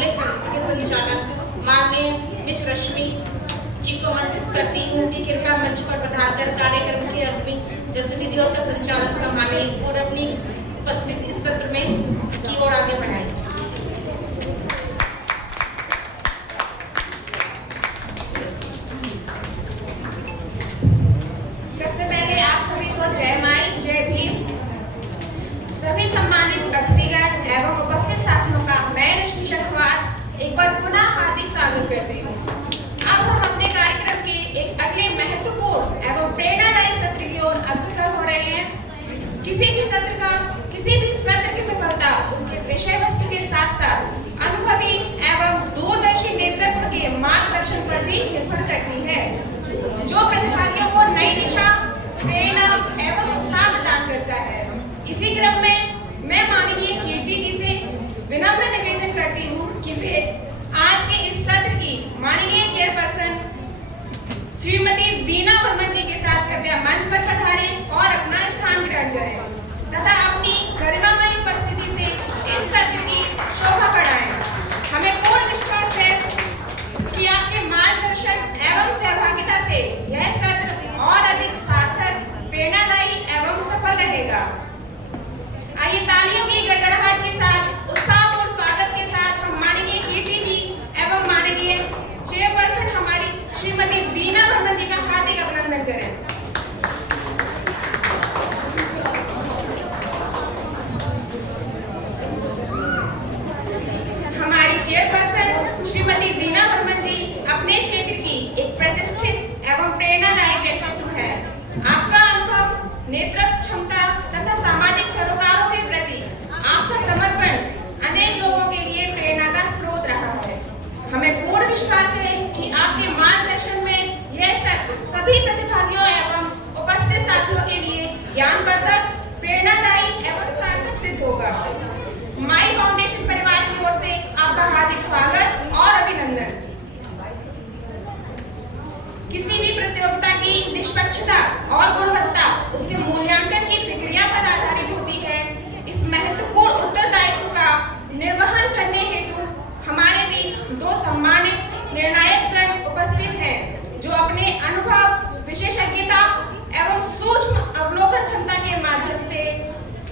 अगले सत्र के संचालक माननीय मिस रश्मि जी को आमंत्रित करती हूँ कि कृपया मंच पर पधारकर कार्यक्रम की अग्नि गतिविधियों का संचालन संभालें और अपनी उपस्थिति इस सत्र में की ओर आगे बढ़ाएं। सबसे पहले आप सभी को जय माई जय भीम। सभी सम्मानित अतिथिगण एवं उपस्थित साथियों का मैं रश्मि शखवार एक बार पुनः हार्दिक स्वागत करती हूँ। अब हम अपने कार्यक्रम के एक अगले महत्वपूर्ण एवं प्रेरणादायी सत्र की ओर अग्रसर हो रहे हैं। किसी भी सत्र की सफलता उसके विषय वस्तु के साथ साथ अनुभवी एवं दूरदर्शी नेतृत्व के मार्गदर्शन पर भी निर्भर करती है, जो प्रतिभागियों को नई दिशा, प्रेरणा एवं उत्साह प्रदान करता है। इसी क्रम में मैं माननीय कीर्ति जी से विनम्र निवेदन करती हूँ कि वे आज के इस सत्र की माननीय चेयरपर्सन श्रीमती वीणा वर्मन जी के साथ कृपया मंच पर पधारें और अपना स्थान ग्रहण करें तथा अपनी गरिमामयी उपस्थिति से इस सत्र की शोभा बढ़ाएं। हमें पूर्ण विश्वास है कि आपके मार्गदर्शन एवं सहभागिता से यह सत्र और अधिक सार्थक, प्रेरणादायी एवं सफल रहेगा। आइए तालियों की गड़गड़ाहट के साथ उत्साहपूर्ण स्वागत के साथ हम माननीय कीर्ति जी एवं माननीय चेयरपर्सन हमारी श्रीमती वीणा वर्मन जी का हार्दिक अभिनंदन करें। हमारी चेयरपर्सन श्रीमती वीणा वर्मन जी अपने क्षेत्र की एक प्रतिष्ठित एवं प्रेरणादायी व्यक्तित्व है। आपका अनुभव, नेतृत्व क्षमता तथा सामाजिक सरोकारों के प्रति आपका समर्पण अनेक लोगों के लिए प्रेरणा का स्रोत रहा है। हमें पूर्ण विश्वास है कि आपके मार्गदर्शन में यह सत्र सभी प्रतिभागियों एवं उपस्थित साथियों के लिए ज्ञानवर्धक, प्रेरणादायी एवं सार्थक सिद्ध होगा। माई फाउंडेशन परिवार की ओर से आपका हार्दिक स्वागत और अभिनंदन। किसी भी प्रतियोगिता की निष्पक्षता और गुणवत्ता उसके मूल्यांकन की प्रक्रिया पर आधारित होती है। इस महत्वपूर्ण उत्तरदायित्व का निर्वहन करने हेतु हमारे बीच दो सम्मानित निर्णायकगण उपस्थित हैं, जो अपने अनुभव, विशेषज्ञता एवं सूक्ष्म अवलोकन क्षमता के माध्यम से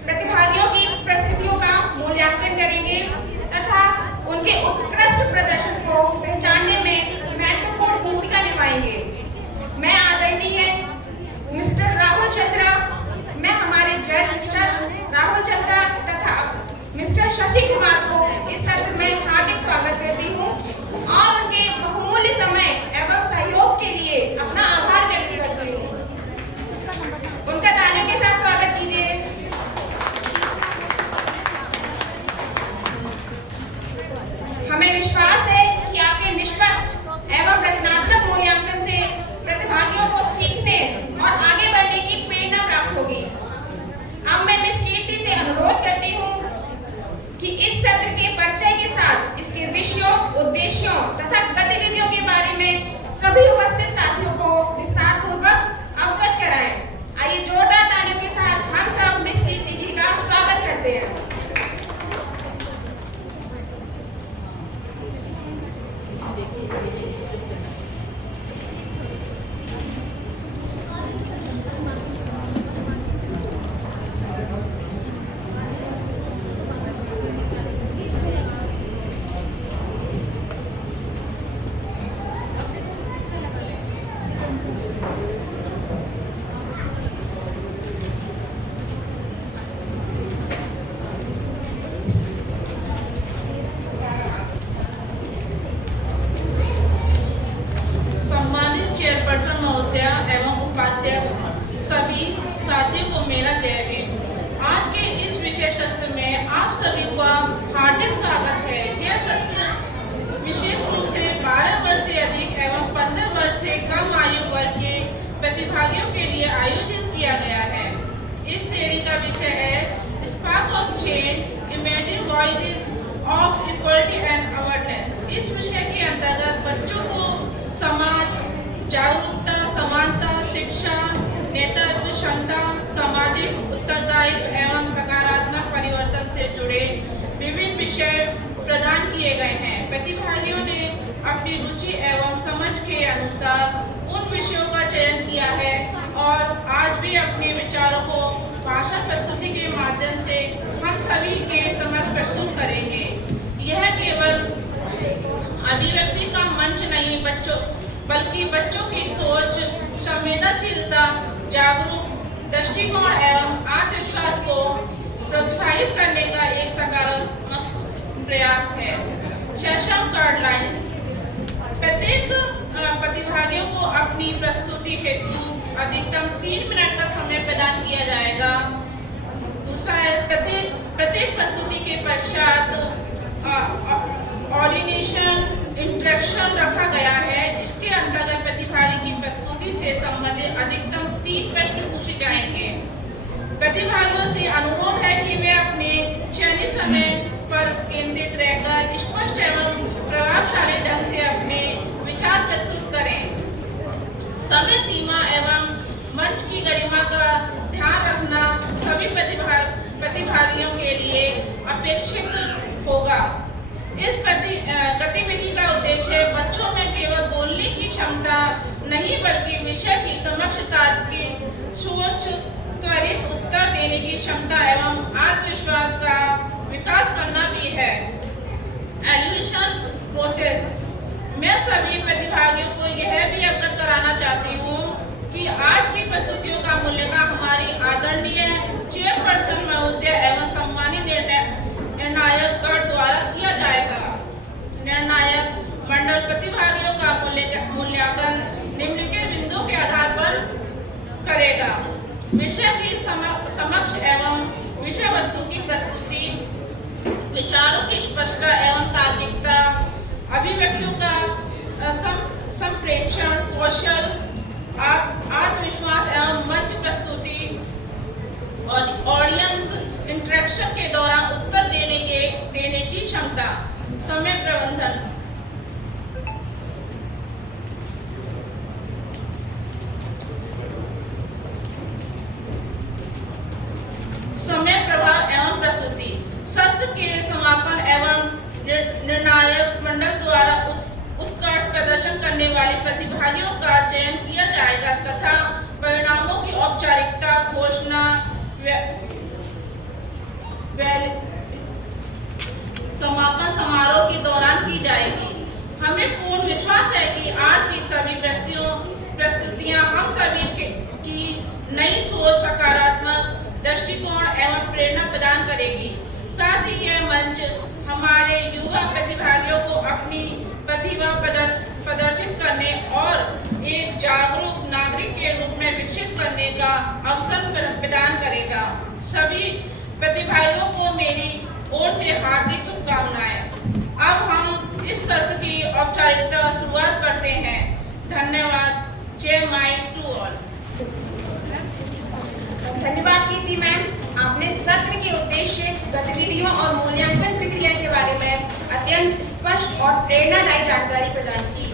प्रतिभागियों की प्रस्तुतियों का मूल्यांकन करेंगे तथा उनके उत्कृष्ट प्रदर्शन को पहचानने में महत्वपूर्ण भूमिका निभाएंगे। मैं आदरणीय मिस्टर राहुल चंद्रा, मैं हमारे जज मिस्टर राहुल चंद्रा तथा मिस्टर शशि कुमार को इस सत्र में हार्दिक स्वागत करती हूँ और उनके बहुमूल्य समय एवं सहयोग के लिए अपना आभार व्यक्त करती हूँ। उनका तालियों के साथ स्वागत कीजिए। हमें विश्वास है कि आपके निष्पक्ष एवं रचनात्मक मूल्यांकन से प्रतिभागियों को सीखने और आगे बढ़ने की प्रेरणा प्राप्त होगी। अब मैं मिस कीर्ति से अनुरोध करती हूँ कि इस सत्र के परिचय के साथ इसके विषयों, उद्देश्यों तथा गतिविधियों के बारे में सभी उपस्थित साथियों को विस्तार पूर्वक अवगत कराएं। आइए जोरदार तालियों के साथ हम सब मिस कीर्ति जी का स्वागत करते हैं। सभी साथियों को मेरा जय भीम। आज के इस विशेष सत्र में आप सभी का हार्दिक स्वागत है। यह सत्र विशेष रूप से 12 वर्ष से अधिक एवं 15 वर्ष से कम आयु वर्ग के प्रतिभागियों के लिए आयोजित किया गया है। इस श्रेणी का विषय है spark of change, imagine voices of equality and awareness. इस विषय के अंतर्गत बच्चों को समाज जागरूकता, समानता, शिक्षा, नेतृत्व क्षमता, सामाजिक उत्तरदायित्व एवं सकारात्मक परिवर्तन से जुड़े विभिन्न विषय प्रदान किए गए हैं। अपनी रुचि एवं समझ के अनुसार उन विषयों का चयन किया है और आज भी अपने विचारों को भाषण प्रस्तुति के माध्यम से हम सभी के समक्ष प्रस्तुत करेंगे। यह केवल अभिव्यक्ति का मंच नहीं बल्कि बच्चों की सोच, संवेदनशीलता, जागरूक दृष्टिकोण एवं आत्मविश्वास को प्रोत्साहित करने का एक सकारात्मक प्रयास है। सेशन गाइडलाइंस: प्रत्येक प्रतिभागियों को अपनी प्रस्तुति हेतु अधिकतम 3 मिनट का समय प्रदान किया जाएगा। दूसरा है प्रत्येक प्रस्तुति के पश्चात ऑर्डिनेशन इंटरेक्शन रखा गया है। इसके अंतर्गत प्रतिभागी की प्रस्तुति से संबंधित अधिकतम 3 प्रश्न पूछे जाएंगे। प्रतिभागियों से अनुरोध है कि वे अपने चयनित समय पर केंद्रित रहकर स्पष्ट एवं प्रभावशाली ढंग से अपने विचार प्रस्तुत करें। समय सीमा एवं मंच की गरिमा का ध्यान रखना सभी प्रतिभागियों के लिए अपेक्षित होगा। इस गतिविधि का उद्देश्य बच्चों में केवल बोलने की क्षमता नहीं बल्कि विषय की समक्षता की सोच, त्वरित उत्तर देने की क्षमता एवं आत्मविश्वास का विकास करना भी है। एलिवेशन प्रोसेस: मैं सभी प्रतिभागियों को यह भी अवगत कराना चाहती हूँ कि आज की प्रस्तुतियों का मूल्यांकन हमारी आदरणीय चेयरपर्सन महोदय एवं सम्मानित निर्णायक गण द्वारा किया जाएगा। निर्णायक मंडल प्रतिभागियों का मूल्यांकन निम्नलिखित बिंदुओं के आधार पर करेगा: विषय की समक्ष एवं विषय वस्तु की प्रस्तुति, विचारों की स्पष्टता एवं तार्किकता, अभिव्यक्तियों का संप्रेषण कौशल, आत्मविश्वास एवं मंच प्रस्तुति, ऑडियंस इंटरेक्शन के दौरान उत्तर देने की क्षमता। समय प्रबंधन: समय प्रभाव एवं प्रस्तुति: सत्र के समापन एवं निर्णायक मंडल द्वारा उत्कृष्ट प्रदर्शन करने वाले प्रतिभागियों का चयन किया जाएगा तथा परिणामों की औपचारिकता घोषणा समापन समारोह के दौरान की जाएगी। हमें पूर्ण विश्वास है कि आज की सभी प्रस्तुतियां हम सभी की नई सोच, सकारात्मक दृष्टिकोण एवं प्रेरणा प्रदान करेगी। साथ ही यह मंच हमारे युवा प्रतिभागियों को अपनी प्रतिभा प्रदर्शित करने और एक जागरूक नागरिक के रूप में विकसित करने का अवसर प्रदान करेगा। सभी प्रतिभागियों को मेरी ओर से हार्दिक शुभकामनाएं। अब हम इस सत्र की औपचारिकता शुरुआत करते हैं। धन्यवाद। जय माई टू ऑल। धन्यवाद कीर्ति मैम, आपने सत्र के उद्देश्य, गतिविधियों और मूल्यांकन प्रक्रिया के बारे में अत्यंत स्पष्ट और प्रेरणादायी जानकारी प्रदान की।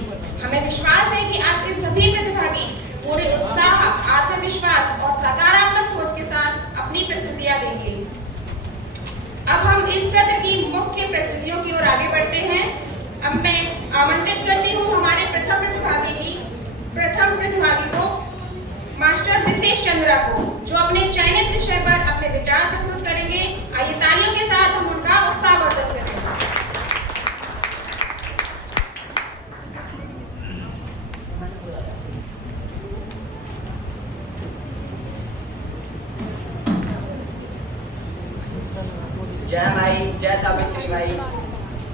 हमें विश्वास है कि आज के सभी प्रतिभागी पूरे उत्साह, आत्मविश्वास और सकारात्मक सोच के साथ अपनी प्रस्तुतियां देंगे। अब हम इस सत्र की मुख्य प्रस्तुतियों की ओर आगे बढ़ते हैं। अब मैं आमंत्रित करती हूँ हमारे प्रथम प्रतिभागी को, मास्टर विशेष चंद्रा को, जो अपने चयनित विषय पर अपने विचार प्रस्तुत करेंगे। आइए तालियों के साथ हम उनका उत्साहवर्धन करें। जय माई, जय सावित्री माई,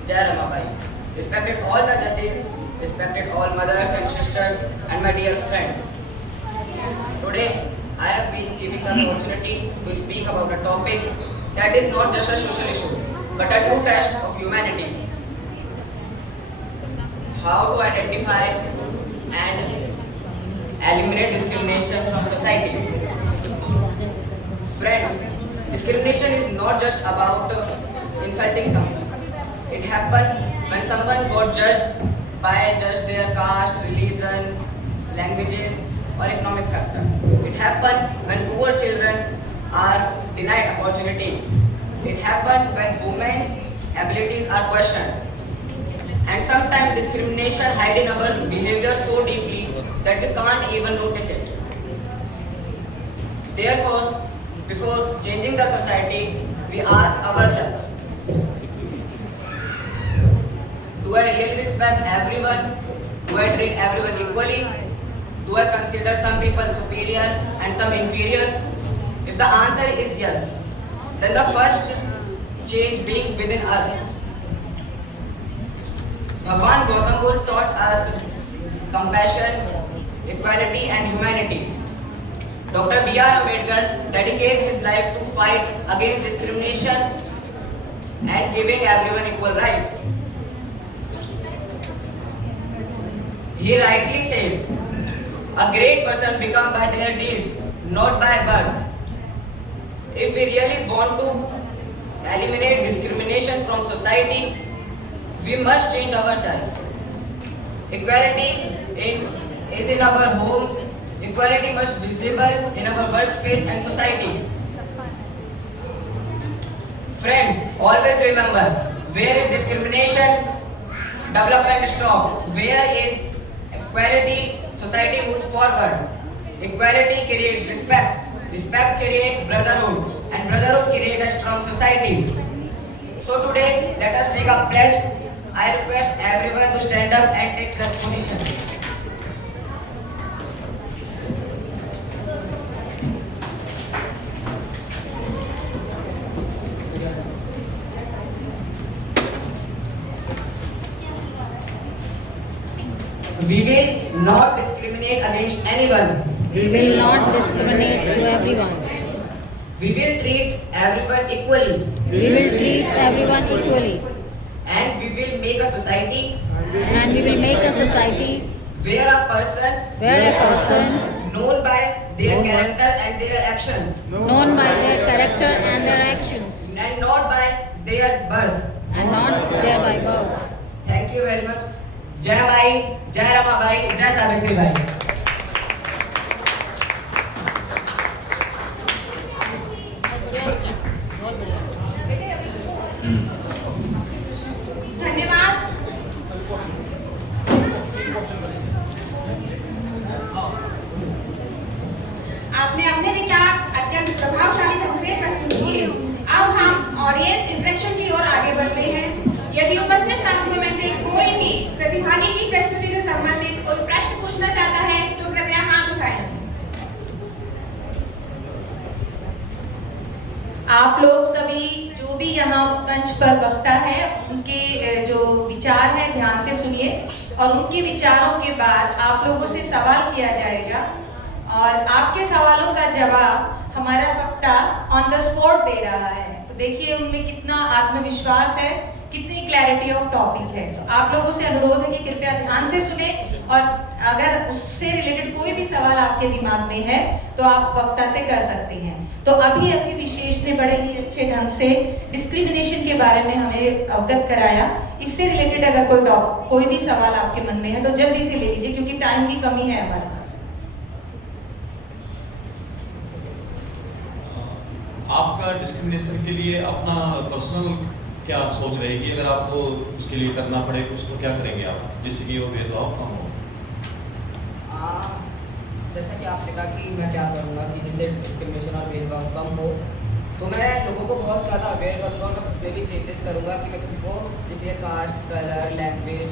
जय रमा भाई। Respected all the judges, respected all mothers and sisters and my dear friends. Today I have been given the opportunity to speak about a topic that is not just a social issue but a true test of humanity. How to identify and eliminate discrimination from society. Friends, discrimination is not just about insulting someone. It happens when someone got judged by just their caste, religion, languages or economic factor. It happens when poor children are denied opportunities. It happens when women's abilities are questioned. and sometimes discrimination hide in our behavior so deeply that we can't even notice it. Therefore, before changing the society, we ask ourselves, do I really respect everyone? Do I treat everyone equally? Do I consider some people superior and some inferior? If the answer is yes, then the first change being within us. Bhagwan Gautam Buddha taught us compassion, equality and humanity. Dr. B.R. Ambedkar dedicated his life to fight against discrimination and giving everyone equal rights. He rightly said, a great person becomes by their deeds, not by birth. If we really want to eliminate discrimination from society, we must change ourselves. Equality is in our homes. Equality must be visible in our workspace and society. Friends, always remember, where is discrimination, development stops. Where is equality, society moves forward. Equality creates respect. Respect creates brotherhood. And brotherhood creates a strong society. So today, let us take a pledge. I request everyone to stand up and take their position. We will not discriminate against anyone. We will not discriminate to everyone. We will treat everyone equally. We will treat everyone equally. And we will make a society And we will make a society where a person known by their character and their actions known by their character and their actions and not by their birth. and not there by birth. Thank you very much. Jai Mai, Jai Rama Bai, Jai Savitri Bai. धन्यवाद। आपने अपने विचार अत्यंत प्रभावशाली ढंग से प्रस्तुत किए। अब हम ऑडियंस इंटरेक्शन की ओर आगे बढ़ते हैं। यदि उपस्थित साथियों में से कोई भी प्रतिभागी की प्रस्तुति से संबंधित कोई प्रश्न पूछना चाहता है तो कृपया हाथ उठाएं। आप लोग सभी जो भी यहाँ मंच पर वक्ता है उनके जो विचार हैं ध्यान से सुनिए और उनके विचारों के बाद आप लोगों से सवाल किया जाएगा और आपके सवालों का जवाब हमारा वक्ता ऑन द स्पॉट दे रहा है। तो देखिए उनमें कितना आत्मविश्वास है, कितनी क्लैरिटी ऑफ टॉपिक है। तो आप लोगों से अनुरोध है कि कृपया ध्यान से सुने और अगर उससे रिलेटेड कोई भी सवाल आपके दिमाग में है तो आप वक्ता से कर सकते हैं। तो अभी विशेष ने बड़े ही अच्छे ढंग से डिस्क्रिमिनेशन के बारे में हमें अवगत कराया। इससे रिलेटेड अगर कोई भी सवाल आपके मन में है तो जल्दी से ले लीजिए क्योंकि टाइम की कमी है हमारे पास। आपका डिस्क्रिमिनेशन के लिए अपना पर्सनल क्या सोच रहेगी? अगर आपको उसके लिए करना पड़े कुछ तो क्या करेंगे आप जिससे कि वो भेदभाव कम हो? जैसा कि आपने कहा कि मैं क्या करूँगा कि जिससे डिस्क्रिमिनेशन और भेदभाव कम हो, तो मैं लोगों को बहुत ज़्यादा अवेयर करूँगा। मैं अपने भी चेंजेस करूँगा कि मैं किसी के caste, colour, language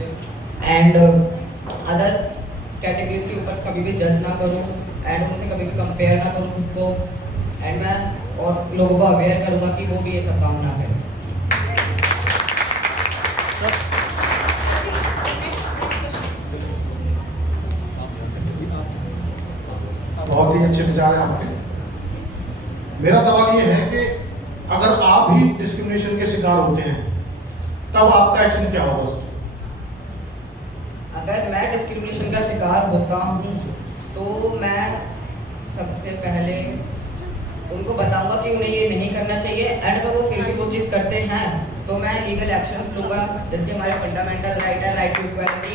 and other categories के ऊपर कभी भी जज ना करूँ एंड उनसे कभी भी कंपेयर ना करूँ खुद को। एंड मैं और लोगों को अवेयर करूँगा कि वो भी ये सब काम ना करें। बहुत ही अच्छे विचार हैं आपके। मेरा सवाल ये है कि अगर आप भी डिस्क्रिमिनेशन के शिकार होते हैं तब आपका एक्शन क्या होगा उसमें? अगर मैं डिस्क्रिमिनेशन का शिकार होता हूँ तो मैं सबसे पहले उनको बताऊंगा कि उन्हें ये नहीं करना चाहिए एंड अगर वो फिर भी वो चीज़ करते हैं तो मैं लीगल एक्शंस लूँगा जैसे हमारे फंडामेंटल राइट है, राइट टू इक्वालिटी।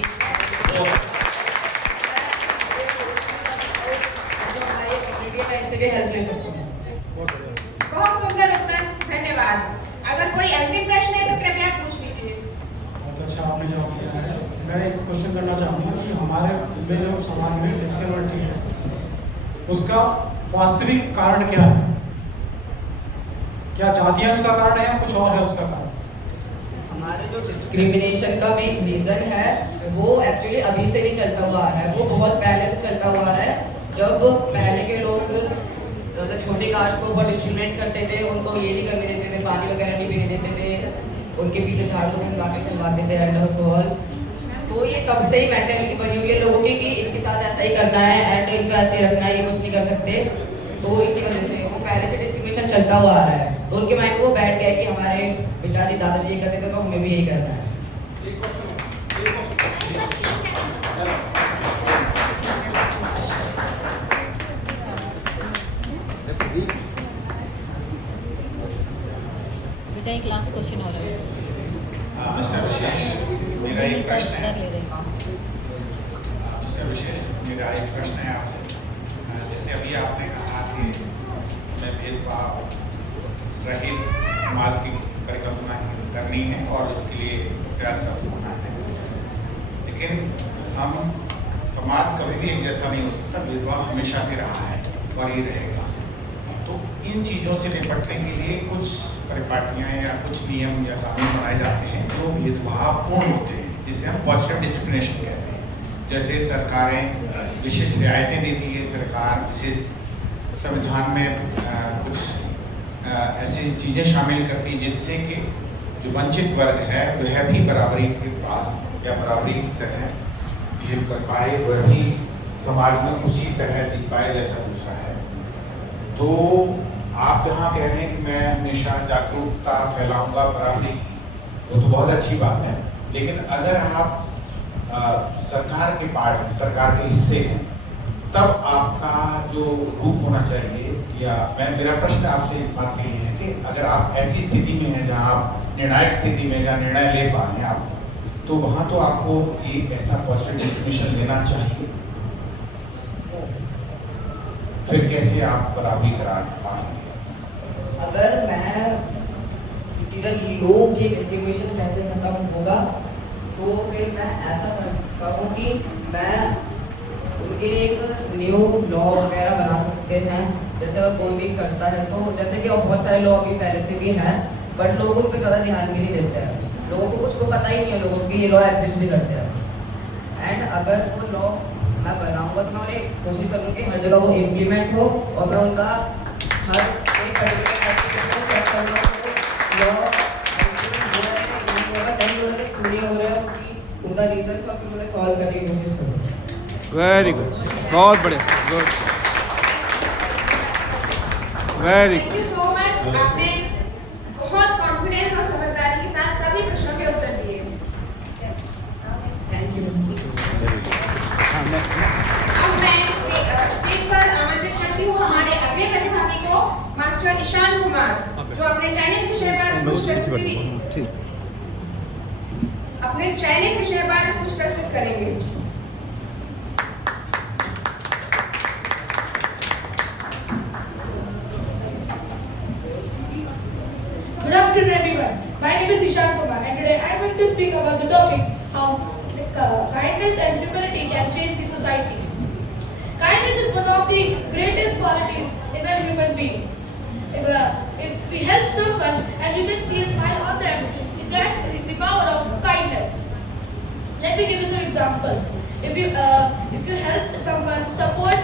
हेल्प ले सकता हूँ। बहुत सुंदर उत्तर, धन्यवाद। अगर कोई अंतिम प्रश्न है तो कृपया पूछ लीजिए। अच्छा आपने जवाब दिया है। मैं एक क्वेश्चन करना चाहूँगा कि हमारे में जो समाज में डिस्क्रिमिनेटी है उसका वास्तविक कारण क्या है? क्या जातियाँ उसका कारण है या कुछ और है उसका कारण? हमारे जो डिस्क्रिमिनेशन का मेन रीज़न है वो एक्चुअली अभी से नहीं चलता हुआ आ रहा है, वो बहुत पहले से चलता हुआ आ रहा है। जब पहले के लोग मतलब छोटी कास्ट को बहुत डिस्क्रिमिनेट करते थे, उनको ये नहीं करने देते थे, पानी वगैरह नहीं पीने देते थे, उनके पीछे झाड़ू बनवा के चलवाते थे एंड सो ऑल। तो ये तब से ही मेंटालिटी बनी हुई है लोगों की कि इनके साथ ऐसा ही करना है एंड इनको ऐसे ही रखना है, ये कुछ नहीं कर सकते। तो इसी वजह से वो पहले से डिस्क्रिमिनेशन चलता हुआ आ रहा है, तो उनके माइंड में वो बैठ गया कि हमारे पिताजी दादाजी ये करते थे तो हमें भी यही करना है। बेटा एक लास्ट क्वेश्चन और है। मिस्टर विशेष, मेरा एक प्रश्न है। ले रहे हैं। मिस्टर विशेष, मेरा एक प्रश्न है आपसे। जैसे अभी आपने कहा कि हमें भेदभाव रहित समाज की परिकल्पना करनी है और उसके लिए प्रयासरत होना है, लेकिन हम समाज कभी भी एक जैसा नहीं हो सकता। भेदभाव हमेशा से रहा है और ये रहेगा। तो इन चीज़ों से निपटने के लिए कुछ परिपाटियाँ या कुछ नियम या कानून बनाए जाते हैं जो भेदभावपूर्ण होते हैं, जिसे हम पॉजिटिव डिस्क्रिमिनेशन कहते हैं। जैसे सरकारें विशेष रियायतें देती है, सरकार विशेष संविधान में कुछ ऐसी चीज़ें शामिल करती है जिससे कि जो वंचित वर्ग है वह भी बराबरी के पास या बराबरी की तरह बिहेव कर पाए, वह भी समाज में उसी तरह जी पाए जैसा दूसरा है। तो आप जहाँ कह रहे हैं कि मैं हमेशा जागरूकता फैलाऊंगा बराबरी की, वो तो बहुत अच्छी बात है, लेकिन अगर आप सरकार के पार्ट में, सरकार के हिस्से हैं, तब आपका जो रूप होना चाहिए, या मेरा प्रश्न आपसे बात ये है कि अगर आप ऐसी स्थिति में हैं जहाँ आप निर्णायक स्थिति में जहाँ निर्णय ले पा रहे हैं आप, तो वहाँ तो आपको ये ऐसा पॉजिटिव डिस्क्रिमिनेशन लेना चाहिए। फिर कैसे आप बराबरी करा पाएंगे? अगर मैं किसी लोगों की डिस्क्रिमिनेशन कैसे खत्म होगा, तो फिर मैं ऐसा कर सकता हूँ कि मैं उनके लिए एक न्यू लॉ वगैरह बना सकते हैं। जैसे अगर कोई भी करता है तो जैसे कि बहुत सारे लॉ अभी पहले से भी हैं, बट लोग उन पर ज़्यादा ध्यान भी नहीं देते हैं। लोगों को कुछ को पता ही नहीं है लोगों की ये लॉ एग्जिस्ट भी करते हैं। एंड अगर वो लॉ मैं बनाऊंगा तो मैं उन्हें कोशिश करूँगी कि हर जगह वो इम्प्लीमेंट हो, और मैं उनका हर एक चेक करूँगा लॉ पूरी हो रहे हैं उनका रीज़न, तो फिर उन्हें सॉल्व करने की कोशिश करूँगा। वेरी गुड, बहुत बढ़िया, good, very thank you so much. आपने बहुत कॉन्फिडेंस और समझदारी के साथ सभी प्रश्नों के उत्तर दिए। Thank you. अब मैं स्टेज पर आमंत्रित करती हूँ हमारे अगले प्रतिभागी को, मास्टर ईशान कुमार, जो अपने चयनित विषय पर कुछ प्रस्तुत करेंगे। Good afternoon everyone. My name is Ishan Kumar and today I am going to speak about the topic how kindness and humanity can change the society. Kindness is one of the greatest qualities in a human being. If we help someone and we can see a smile on them, that is the power of kindness. Let me give you some examples. If you help someone, support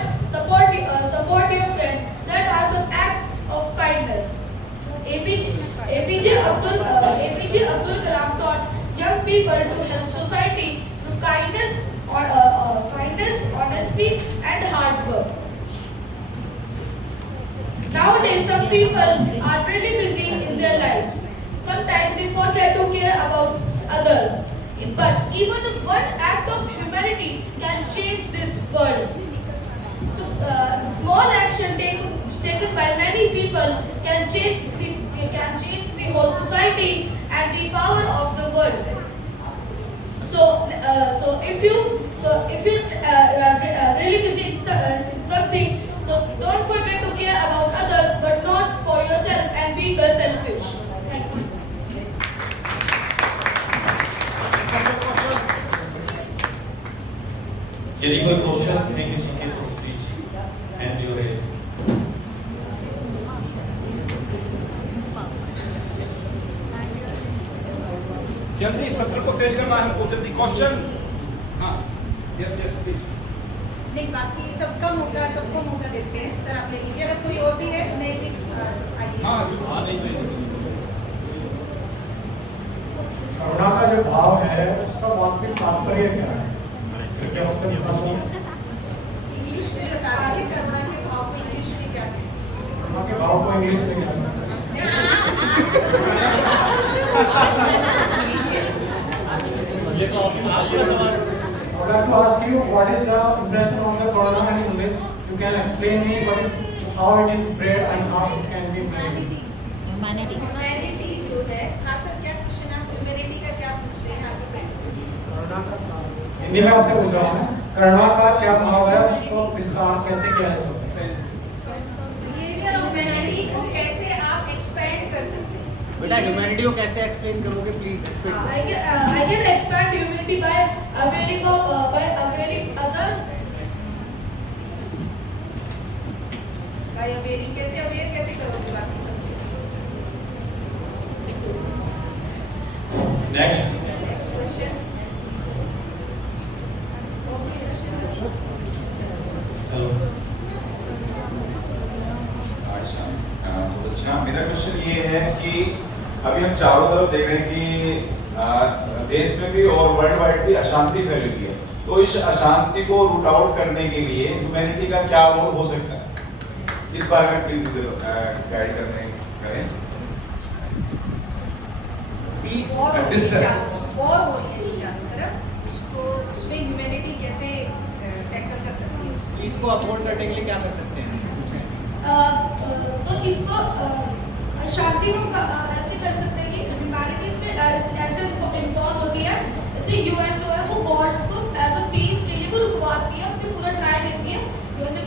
your friend, that are some acts of kindness. APJ Abdul Kalam taught young people to help society through kindness, honesty, and hard work. Nowadays, some people are really busy in their lives. Sometimes they forget to care about others. But even one act of humanity can change this world. So, small action taken by many people can change the whole society and the power of the world. So if you are really busy in something, so don't forget to care about others, but not for yourself and being selfish. Thank you. यदि कोई question है किसी के तो please hand your raise. जल्दी सत्र को तेज करना है, जल्दी क्वेश्चन। हाँ यस यस प्लीज। नहीं, बाकी सबको मौका देते हैं। सर आप ले लीजिए, अगर कोई और भी है तो मैं भी आइए। हाँ नहीं करुणा का जो भाव है उसका वास्तविक तात्पर्य क्या है, कृपया उस पर विकास हो। इंग्लिश में बता दीजिए, करुणा के भाव को इंग्लिश में क्या कहते हैं? करुणा के भाव को इंग्लिश में क्या है? ये तो आपकी सवाल। I would like to ask you what is the impression of the Karuna in English? You can explain me how it is bred and how it can be bred. Humanity. Humanity जो है, हाँ sir क्या question आप humanity का क्या पूछ रहे हैं आगे बढ़िए। हिंदी में आपसे पूछ रहा हूँ, करुणा का क्या भाव है, उसको विस्तार कैसे किया जा सकता है? ह्यूमैनिटी को कैसे आप एक्सपेंड कर सकते हैं? बेटा ह्यूमैनिटी को कैसे एक्सप्लेन करोगे please explain. I can expand humanity by availing others. भाई अवेयरिंग कैसे करोगे बाकी सब? Next question. हेलो। अच्छा बहुत अच्छा। मेरा क्वेश्चन ये है कि अभी हम चारों तरफ देख रहे हैं कि देश में भी और वर्ल्ड वाइड भी अशांति फैली हुई है, तो इस अशांति को रूट आउट करने के लिए ह्यूमैनिटी का क्या रोल हो सकता है, इस बारे में प्लीज मुझे गाइड करें। वॉर हो रही है चारों तरफ, उसमें ह्यूमैनिटी कैसे टैकल कर सकती है? इसको अफोर्ड करने के लिए क्या कर सकते हैं? तो इसको शांति को ऐसे कर सकते हैं कि ह्यूमैनिटीज में ऐसे इन्वॉल्व होती है, जैसे यूएन जो है वो वॉर्स को एज अ पीस के लिए वो रुकवाती है, अपनी पूरा ट्राई देती है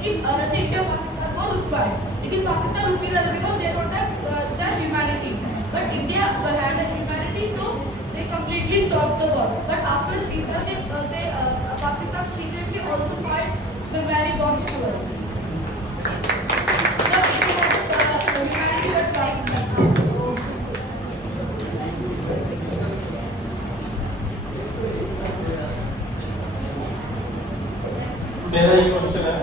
कि जैसे इंडिया पाकिस्तान को रुकवाए, लेकिन पाकिस्तान रुक नहीं रहा because they don't have the humanity, but India had the humanity so they completely stop the war, but after seizure they Pakistan secretly also fired spaghetti bombs to us. So it is humanity but Pakistan. मेरा ये question है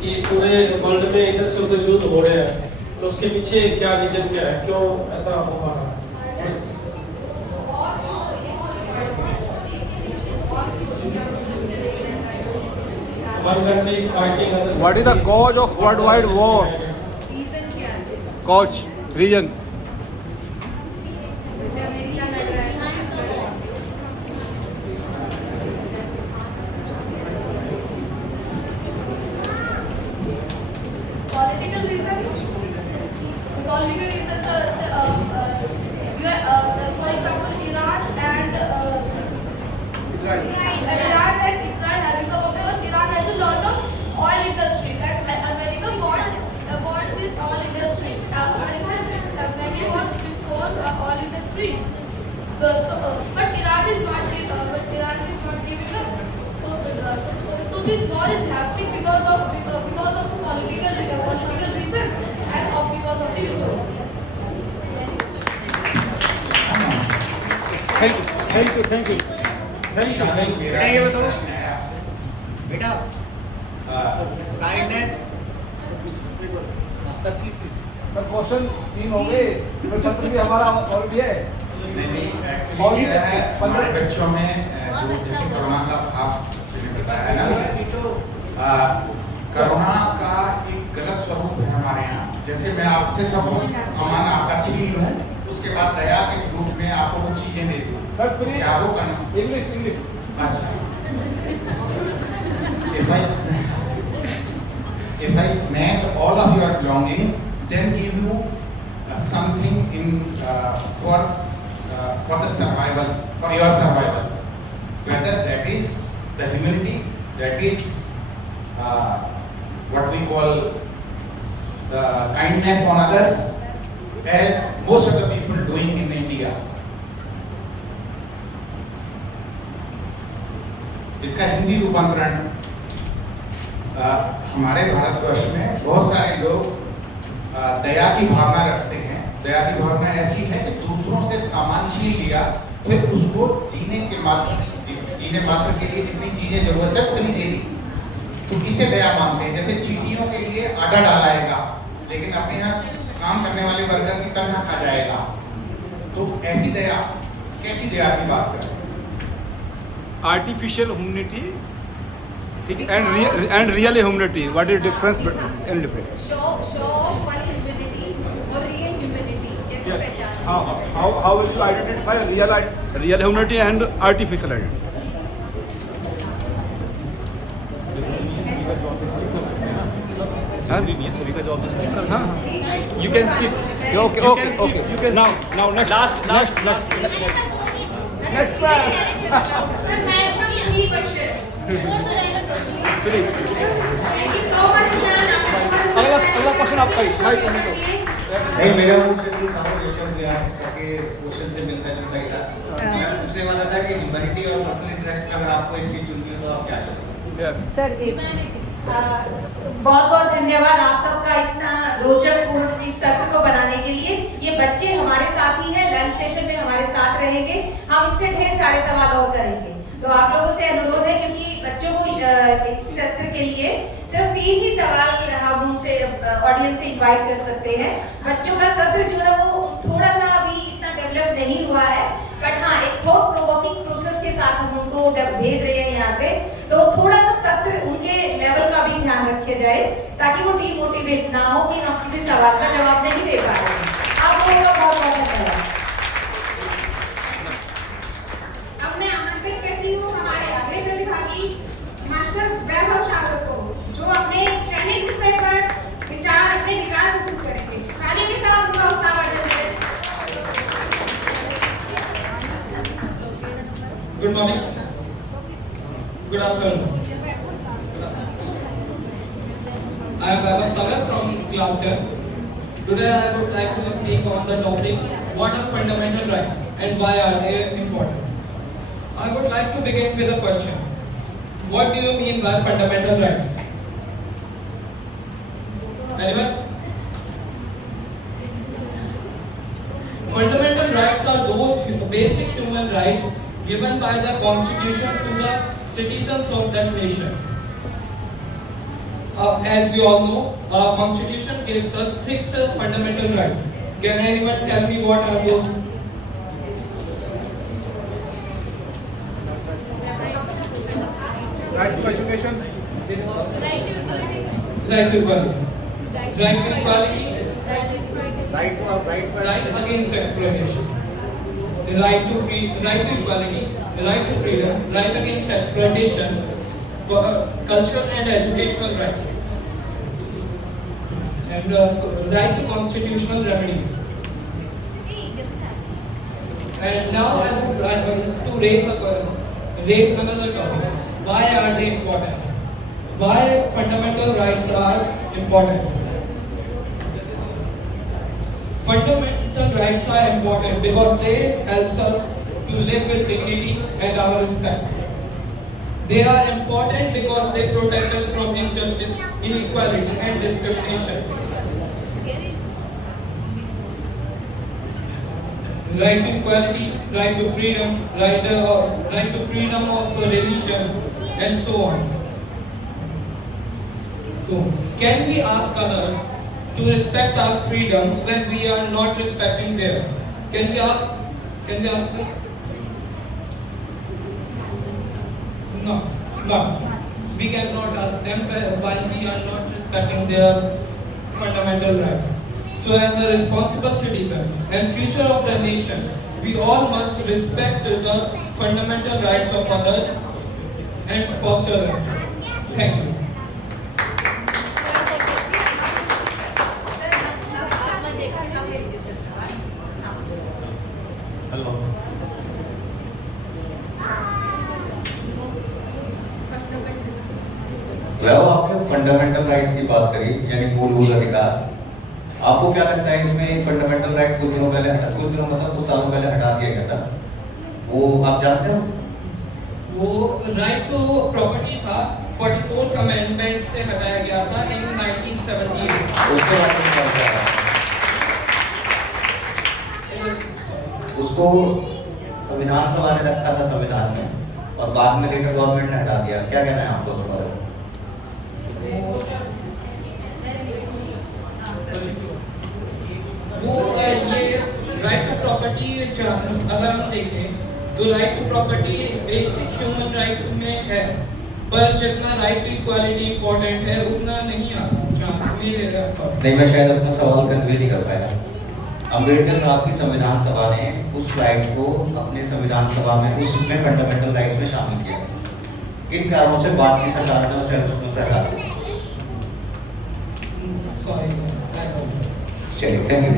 कि पूरे world में इधर से उधर युद्ध हो रहे हैं, तो उसके पीछे क्या रीजन क्या है, क्यों ऐसा हो पा रहा है? What is the cause of worldwide war? Reason क्या है? Cause, reason. अमेरिका लग रहा है। Political reasons. Political reasons are, for example, Iran and Israel having a war because Iran has a lot of oil industries and America wants its oil industries. America has many wars before oil industries. But Iran is not giving up. So this war is happening because of some political reasons and because of the resources. Thank you. शामिल मेरा ये बताओ। प्रश्न है आपसे। बेटा kindness पर question 3 हो गए, फिर सत्र भी हमारा और भी है। नहीं एक्चुअली मेरा है हमारे बच्चों में जो जैसे कोरोना का भाव मैंने बताया ना, कोरोना का एक गलत स्वरूप है हमारे यहाँ। जैसे मैं आपसे सब सामान आपका छीन लूँ, उसके बाद दया के रूप में आपको कुछ चीजें दे दूँ, क्या वो करना? इंग्लिश अच्छा। If I snatch all of your belongings, then give you something in for the survival, for your survival. Whether that is the humanity, that is what we call the kindness on others, as most of the people doing in India. इसका हिंदी रूपांतरण हमारे भारतवर्ष में बहुत सारे लोग दया की भावना रखते हैं। दया की भावना ऐसी है कि दूसरों से सामान छीन लिया, फिर उसको जीने मात्र के लिए जितनी चीजें जरूरत है उतनी दे दी, तो इसे दया मानते हैं। जैसे चींटियों के लिए आटा डालाएगा लेकिन अपने यहाँ काम करने वाले वर्कर की तनख्वाह खा जाएगा, तो ऐसी दया, कैसी दया की बात कर रहे हैं? Artificial humanity and real humanity, what is difference in different? Show off वाली ह्यूमैनिटी और रियल ह्यूमैनिटी कैसे पहचान? How will you identify real humanity and artificial identity? सभी का जवाब स्किप करना। You can skip. Okay. You can now next. Next one. Sir, maximum 3 questions. Thank you so much, Ishan. अगला question आपका ही। नहीं, मेरा क्वेश्चन भी कन्वर्सेशन व्यास के क्वेश्चन से मिलता जुलता ही था। मैं पूछने वाला था कि ह्यूमैनिटी और पर्सनल इंटरेस्ट में अगर आपको एक चीज चुननी हो तो आप क्या चुनेंगे? सर बहुत बहुत धन्यवाद आप सबका इतना रोचक पूर्ण इस सत्र को बनाने के लिए। ये बच्चे हमारे साथ ही हैं, लंच सेशन में हमारे साथ रहेंगे, हम इनसे ढेर सारे सवाल और करेंगे। तो आप लोगों से अनुरोध है, क्योंकि बच्चों को इस सत्र के लिए सिर्फ 3 ही सवाल हम उनसे ऑडियंस से इनवाइट कर सकते हैं। बच्चों का सत्र जो है वो थोड़ा सा अभी इतना डेवलप नहीं हुआ है, बट हाँ एक थॉट प्रोवोकिंग प्रोसेस के साथ हम उनको भेज रहे हैं यहाँ से, तो थोड़ा सा सत्र उनके लेवल का भी ध्यान रखे जाए ताकि वो डीमोटिवेट ना हो कि हम किसी सवाल का जवाब नहीं दे पा रहे हैं। आप लोगों का बहुत बहुत धन्यवाद। अब मैं आमंत्रित करती हूँ हमारे अगले प्रतिभागी मास्टर वैभव सागर को, जो अपने चयनित विषय पर अपने विचार प्रस्तुत करेंगे। ताली के साथ उनका उत्साहवर्धन करें। Good morning. Good afternoon. I am Vaibhav Sagar from class 10. Today I would like to speak on the topic, what are fundamental rights and why are they important? I would like to begin with a question. What do you mean by fundamental rights? Anyone? Fundamental rights are those basic human rights given by the Constitution to the citizens of that nation. As we all know, our Constitution gives us 6 fundamental rights. Can anyone tell me what are those? Right to education. Right to equality. Right to equality. Right against exploitation. Right to equality, right to freedom, right against exploitation, cultural and educational rights, and right to constitutional remedies. And now I would like to raise another topic. Why are they important? Why fundamental rights are important? Fundamental rights are important because they help us to live with dignity and our respect. They are important because they protect us from injustice, inequality and discrimination. Right to equality, right to freedom, right to freedom of religion and so on. So, can we ask others to respect our freedoms when we are not respecting theirs? Can we ask them? No. We cannot ask them while we are not respecting their fundamental rights. So as a responsible citizen and future of the nation, we all must respect the fundamental rights of others and foster them. Thank you. Hello. वह आपने fundamental rights की बात करी, यानी मूलभूत अधिकार। आपको क्या लगता है इसमें एक फंडामेंटल राइट कुछ दिनों मतलब कुछ सालों पहले हटा दिया गया था, वो आप जानते हैं? वो राइट टू प्रॉपर्टी था 44th अमेंडमेंट से हटाया गया था इन 1978। उसको उसको संविधान सभा ने रखा था संविधान में और बाद में लेटर गवर्नमेंट ने हटा दिया। क्या कहना है आपको उस बारे में? वो ये राइट टू प्रॉपर्टी अगर हम देखें तो right to property basic human rights में है, पर जितना राइट टू इक्वालिटी इम्पोर्टेंट है उतना नहीं आता मेरे अकॉर्डिंग। नहीं, मैं शायद अपना सवाल कन्वे नहीं कर पाया। अम्बेडकर साहब की संविधान सभा ने उस राइट को अपने संविधान सभा में उसमें फंडामेंटल राइट्स में शामिल किया। किन कारणों से बाद की सरकार ने उसे हटा दिया? चलिए, थैंक यू।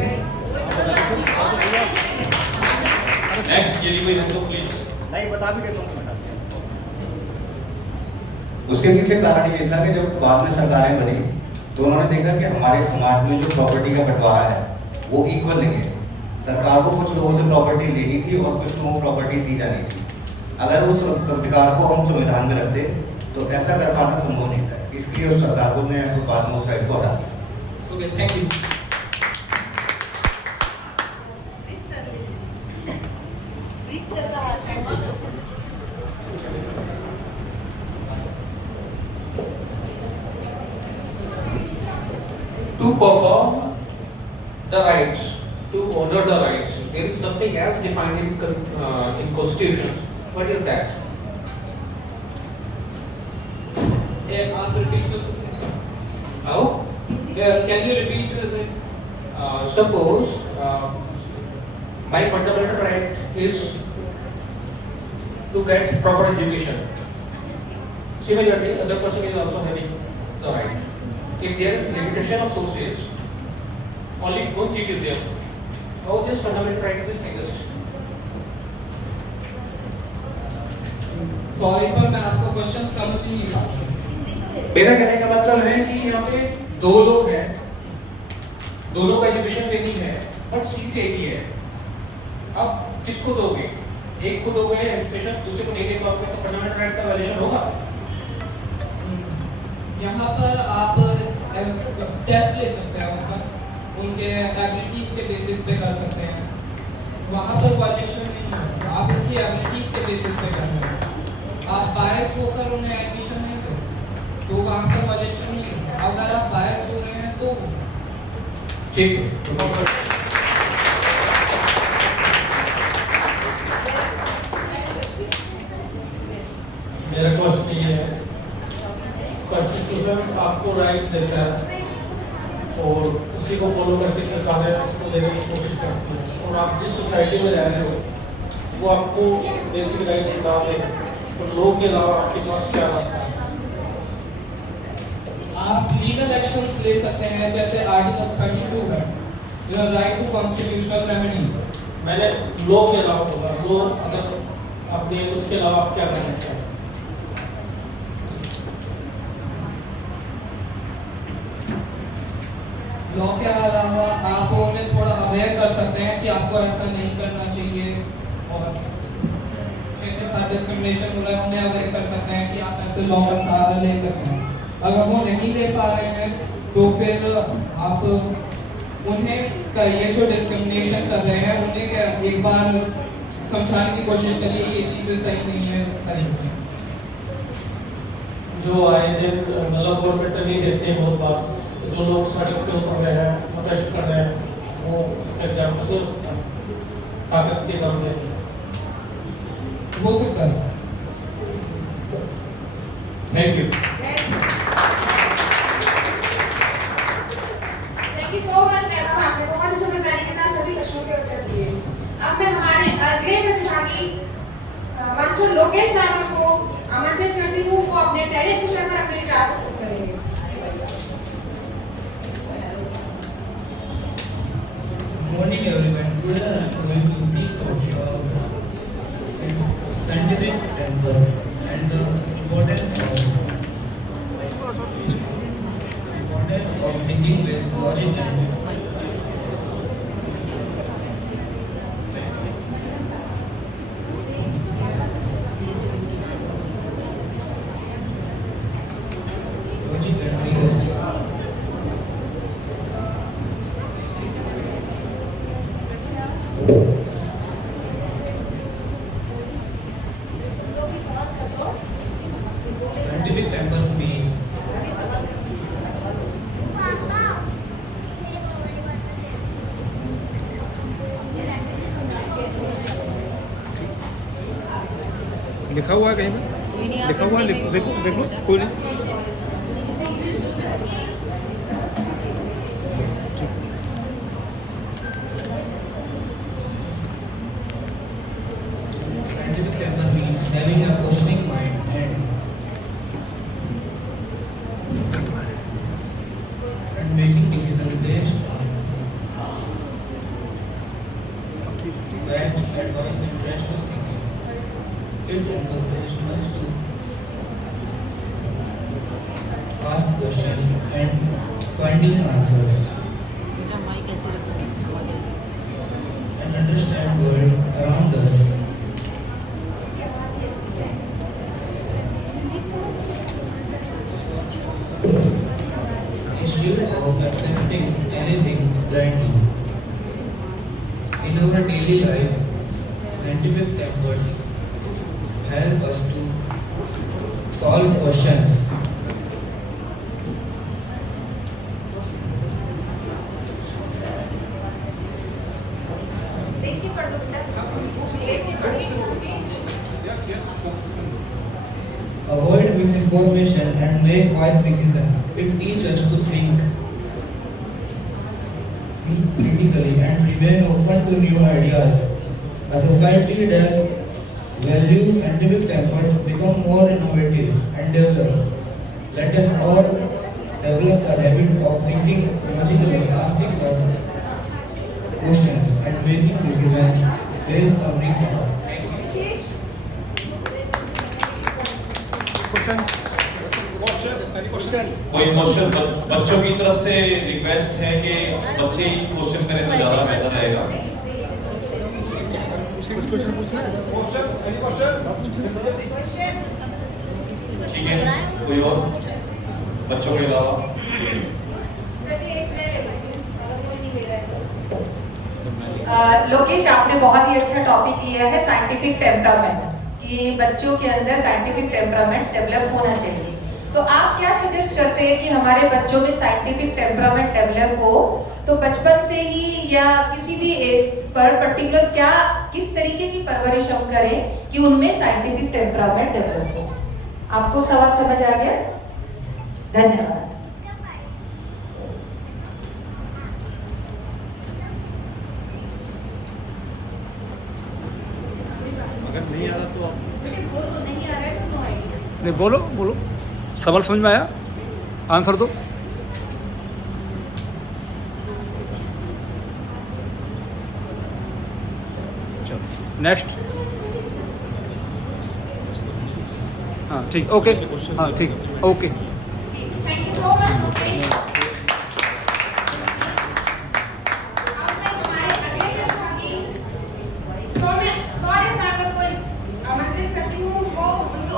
नेक्स्ट यदि कोई है तो प्लीज। नहीं, बता भी देता हूँ। उसके पीछे कारण ये था कि जब बाद में सरकारें बनी तो उन्होंने देखा कि हमारे समाज में जो प्रॉपर्टी का बंटवारा है वो इक्वल नहीं है। सरकार को कुछ लोगों से प्रॉपर्टी लेनी थी और कुछ लोगों को प्रॉपर्टी दी जानी थी। अगर उस अधिकार को हम संविधान में रखते तो ऐसा कर पाना संभव नहीं था। इसलिए उस सरकार को ने बाद में उस राइट को हटा दिया। Okay, thank you. To perform the rights, to honor the rights, there is something as defined in constitutions. What is that? आप रिपीट कर सकते हैं? How? Can you repeat that? Suppose my fundamental right is to get proper education. Similarly, other person is also having the right. If there is limitation of sources, only one seat is there. How this fundamental right will exist? Sorry पर मैं आपका question समझ ही नहीं पाया। मेरा कहने का मतलब है कि यहाँ पे दो लोग हैं, दोनों को एजुकेशन देनी है, बट सीट एक ही है। अब किसको दोगे? एक को दोगे एजुकेशन, दूसरे को नहीं दे पाओगे तो फंडामेंटल राइट का वायलेशन होगा। यहाँ पर आप टेस्ट ले सकते हैं, उनके एबिलिटीज के बेसिस पे कर सकते हैं। वहाँ पर वायलेशन नहीं होगा, आप उनकी एबिलिटीज के बेसिस पे कर रहे हैं। आप बायस होकर उन्हें एडमिशन नहीं दो तो वहाँ पर वायलेशन नहीं होगा। अगर आप बायस हो रहे हैं तो ठीक है। मेरा क्वेश्चन ये है, कॉन्स्टिट्यूशन आपको राइट्स देता है और उसी को फॉलो करके सरकारें उसको देने की कोशिश करती है, और आप जिस सोसाइटी में रह रहे हो वो आपको बेसिक राइट्स ना दे, और लोगों के अलावा आपके पास क्या रास्ता है? आप लीगल एक्शंस ले सकते हैं, जैसे आर्टिकल 32 है, जो राइट टू कॉन्स्टिट्यूशनल रेमेडीज। मैंने लॉ के अलावा बोला, लॉ अगर अपने उसके अलावा आप क्या कर सकते हैं? लॉ के अलावा आप उन्हें थोड़ा अवेयर कर सकते हैं कि आपको ऐसा नहीं करना चाहिए, और जिनके साथ डिस्क्रिमिनेशन हो रहा है उन्हें अवेयर कर सकते हैं कि आप ऐसे लॉ का सहारा ले सकते हैं। अगर वो नहीं ले पा रहे हैं तो फिर आप उन्हें ये जो डिस्क्रिमिनेशन कर रहे हैं उन्हें एक बार समझाने की कोशिश करिए ये चीज़ें सही नहीं है। इस तरीके जो आए दिन मतलब गवर्नमेंट नहीं देते हैं, बहुत बार जो लोग सड़क पे उतर रहे हैं, प्रोटेस्ट कर रहे हैं, वो इसका एग्जाम्पल नहीं हो सकता ताकत के दम पे हो सकता है। Thank you. Thank you so much madam, आपने बहुत ही समझदारी के साथ सभी प्रश्नों के उत्तर दिए। अब मैं हमारे अगले प्रतिभागी मास्टर लोकेश साहब को आमंत्रित करती हूँ, वो अपने चयनित विषय पर अपने विचार प्रस्तुत करेंगे। Morning everyone. Today I am going to speak about scientific and the importance of thinking with logic and scientific tempers means लिखा हुआ है कहीं पे, लिखा हुआ है, देखो देख लो, कोई नहीं। scientific temper means having a questioning mind and making decisions based on facts, advice, and rational thinking. It encourages us to ask questions and finding answers and understand world around us. Instead of accepting anything blindly. In our daily life, scientific tempers help us to solve questions. Avoid misinformation and make wise decisions. It teaches us to think critically and remain open to new ideas. A society that values scientific tempers become more innovative and develop. Let us all develop the habit of thinking logically, asking the questions and making decisions based on reason. Thank you. कोई question बच्चों की तरफ से request है कि बच्चे ही question करें तो ज़्यादा बेहतर रहेगा। ठीक है, कोई और बच्चों के अलावा? लोकेश, आपने बहुत ही अच्छा टॉपिक लिया है साइंटिफिक टेम्परामेंट, कि बच्चों के अंदर साइंटिफिक टेम्परामेंट डेवलप होना चाहिए। तो आप क्या सजेस्ट करते हैं कि हमारे बच्चों में साइंटिफिक टेम्परामेंट डेवलप हो तो बचपन से ही या किसी भी एज पर पर्टिकुलर क्या किस तरीके की परवरिश हम करें कि उनमें साइंटिफिक टेम्परामेंट डेवलप हो? आपको सवाल समझ आ गया? धन्यवाद। अगर नहीं आ रहा तो आप नहीं आ रहा है तो नो आइडिया। नहीं, बोलो बोलो, सवाल समझ में आया, आंसर दो। नेक्स्ट। हाँ ठीक, ओके, हाँ ठीक, okay. Thank you so much, Mukesh. अब मैं हमारे अगले प्रतिभागी सौर्य सागर को आमंत्रित करती हूँ, वो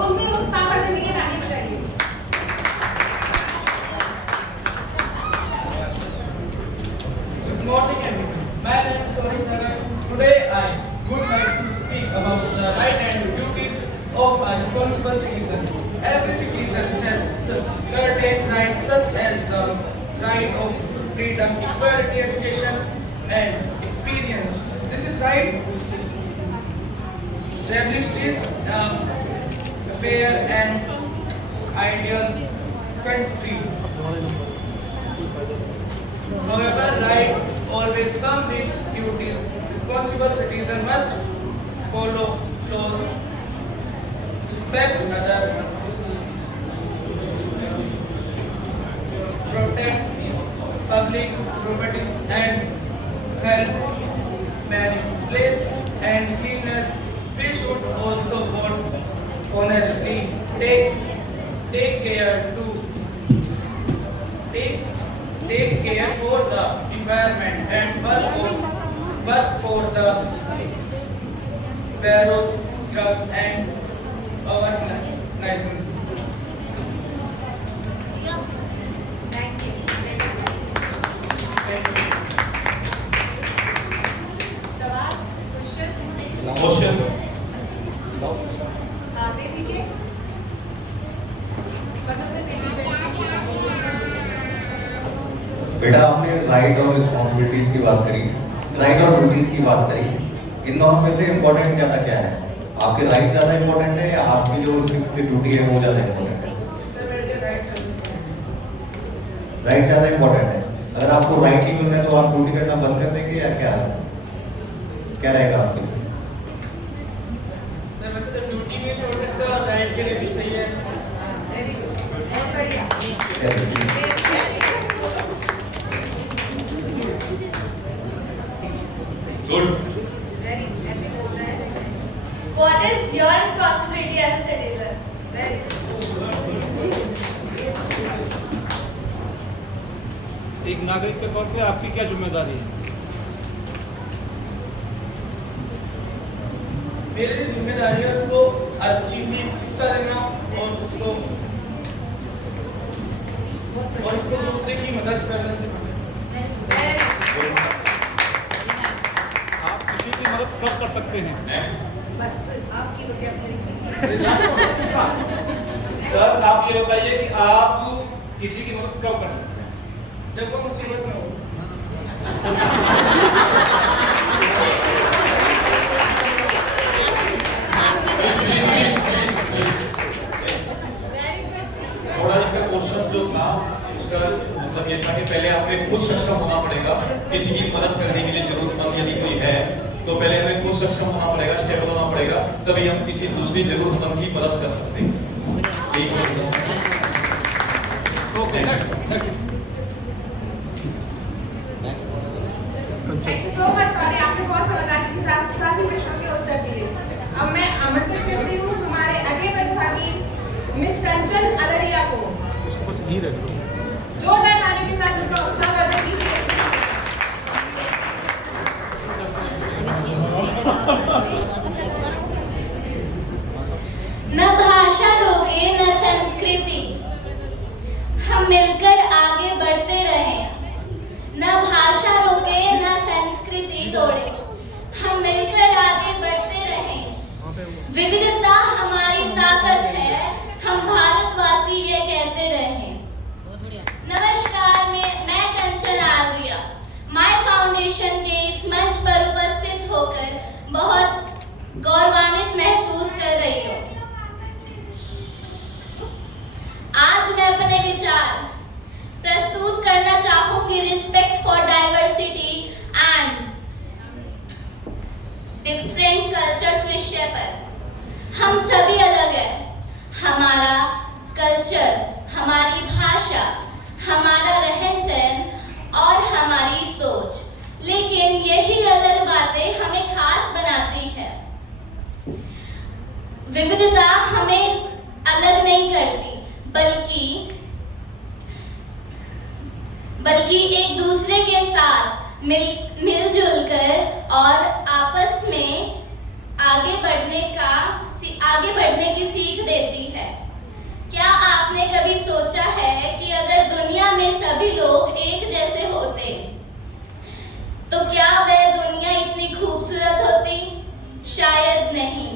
उनमें उत्साह भरने के लिए आगे चाहिए। Good morning everyone. My name is Sori Sagar. Today I would like to speak about the right and duties of a responsible citizen. Every citizen has certain rights such as the right of freedom, equality, education and experience. This is right establishes a fair and ideal country. However, right always come with duties. Responsible citizen must follow laws, respect others, protect public properties and help manage place and cleanliness. We should also vote honestly, take care to take care for the environment and work for the barrows, grass and our nation. Question दे दीजिए। बेटा आपने right और responsibilities की बात करी, right और duties की बात करी, इन दोनों में से इम्पोर्टेंट ज़्यादा क्या है? आपके राइट ज़्यादा इम्पोर्टेंट है या आपकी जो उसकी ड्यूटी है वो ज़्यादा इम्पोर्टेंट है? राइट ज़्यादा इम्पोर्टेंट है। अगर आपको राइट नहीं मिल रहा है तो आप ड्यूटी करना बंद कर देंगे या क्या रहेगा आपके लिए? सर वैसे तो ड्यूटी भी छोड़ सकते हो और राइट के लिए भी सही है। Good. What is your responsibility as a citizen? एक नागरिक के तौर पे आपकी क्या जिम्मेदारी है? मेरी जो जिम्मेदारी है उसको अच्छी सी शिक्षा देना और उसको दूसरे की मदद करने से आप किसी की मदद कब कर सकते हैं? बस आपकी सर आप ये बताइए कि आप किसी की मदद कब कर सकते हैं? जब वो मुसीबत में हो। थोड़ा इनका क्वेश्चन जो था उसका मतलब ये था कि पहले हमें खुद सक्षम होना पड़ेगा, किसी की मदद करने के लिए जरूरतमंद यदि कोई है तो पहले हमें खुद सक्षम होना पड़ेगा, स्टेबल होना पड़ेगा, तभी हम किसी दूसरी जरूरतमंद की मदद कर सकते हैं। यही क्वेश्चन था। Thank you so much sir, आपने बहुत समझदारी के साथ सभी प्रश्नों के उत्तर दिए। अब मैं आमंत्रित करती हूँ हमारे अगले प्रतिभागी मिस कंचन अलरिया को। जोरदार तालियों के साथ उनका उत्साहवर्धन कीजिए। न भाषा रोके न संस्कृति, हम मिलकर आगे बढ़ते रहें। न भाषा रोके न संस्कृति तोड़े, हम मिलकर आगे बढ़ते रहें। विविधता हमारी ताकत है, हम भारतवासी ये कहते रहें। नमस्कार, मैं कंचन आलरिया माय फाउंडेशन के इस मंच पर उपस्थित होकर बहुत गौरवान्वित महसूस कर रही हूँ। आज मैं अपने विचार प्रस्तुत करना चाहूंगी respect for diversity and different cultures विषय पर। हम सभी अलग हैं, हमारा कल्चर, हमारी भाषा, हमारा रहन सहन और हमारी सोच, लेकिन यही अलग बातें हमें खास बनाती है। विविधता हमें अलग नहीं करती, बल्कि एक दूसरे के साथ मिलजुल कर और आपस में आगे बढ़ने की सीख देती है। क्या आपने कभी सोचा है कि अगर दुनिया में सभी लोग एक जैसे होते तो क्या वह दुनिया इतनी खूबसूरत होती? शायद नहीं।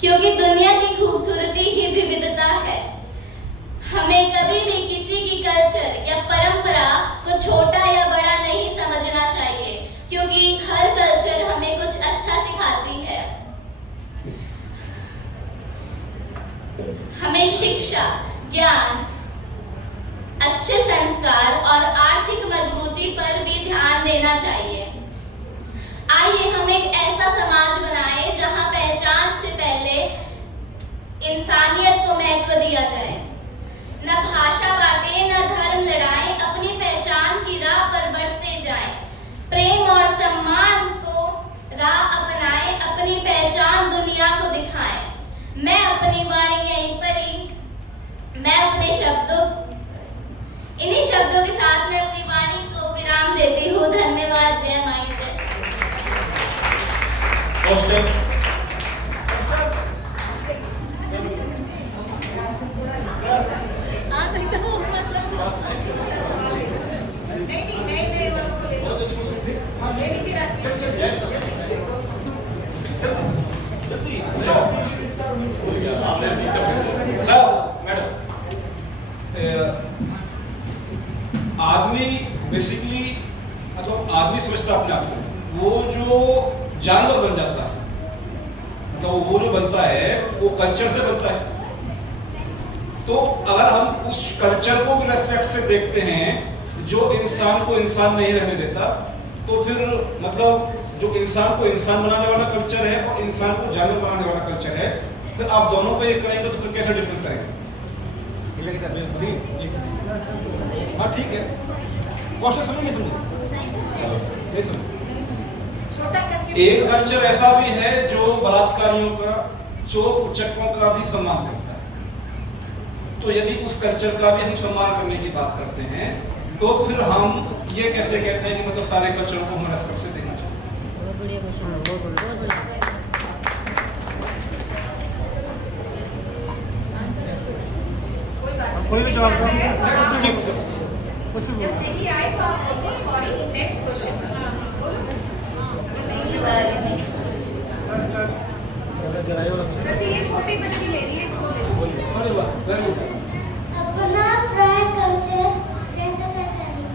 क्योंकि दुनिया की खूबसूरती ही विविधता है। हमें कभी भी किसी की कल्चर या परंपरा को छोटा या बड़ा नहीं समझना चाहिए, क्योंकि हर कल्चर हमें कुछ अच्छा सिखाती है। हमें शिक्षा, ज्ञान, अच्छे संस्कार और आर्थिक मजबूती पर भी ध्यान देना चाहिए। आइए हम एक ऐसा समाज बनाएं जहां पहचान से पहले इंसानियत को महत्व दिया जाए। न भाषा बांटे, न धर्म लड़ाएं, अपनी पहचान की राह पर बढ़ते जाएं। प्रेम और सम्मान को राह अपनाएं, अपनी पहचान दुनिया को दिखाएं। मैं अपनी वाणी यहीं पर ही, इन्हीं शब्दों के साथ मैं अपनी वाणी को विराम देती हूँ। धन्यवाद। जय माई, जय क्वेश्चन सर, मैडम आदमी बेसिकली मतलब आदमी समझता अपने आप को, वो जो जानवर बन जाता है, मतलब वो जो बनता है वो कल्चर से बनता है। तो अगर हम उस कल्चर को भी रेस्पेक्ट से देखते हैं जो इंसान को इंसान नहीं रहने देता, तो फिर मतलब जो इंसान को इंसान बनाने वाला कल्चर है और इंसान को जानवर बनाने वाला कल्चर है, फिर आप दोनों को ये करेंगे तो फिर कैसे डिफरेंस करेंगे? हाँ ठीक है, क्वेश्चन समझ नहीं समझे? एक कल्चर ऐसा भी है जो बलात्कारियों का, चोर उचक्कों का भी सम्मान करता है। तो यदि उस कल्चर का भी हम सम्मान करने की बात करते हैं, तो फिर हम ये कैसे कहते हैं कि मतलब सारे कल्चरों को हमारे रेस्पेक्ट से देखना चाहिए? बहुत बढ़िया क्वेश्चन, बहुत बढ़िया। कोई भी जवाब जब नहीं आए तो आप बोलो सॉरी, नेक्स्ट क्वेश्चन बोलो। सर जी ये छोटी बच्ची ले रही है, इसको ले लो। अपना प्राय कल्चर कैसे पहचानेंगे?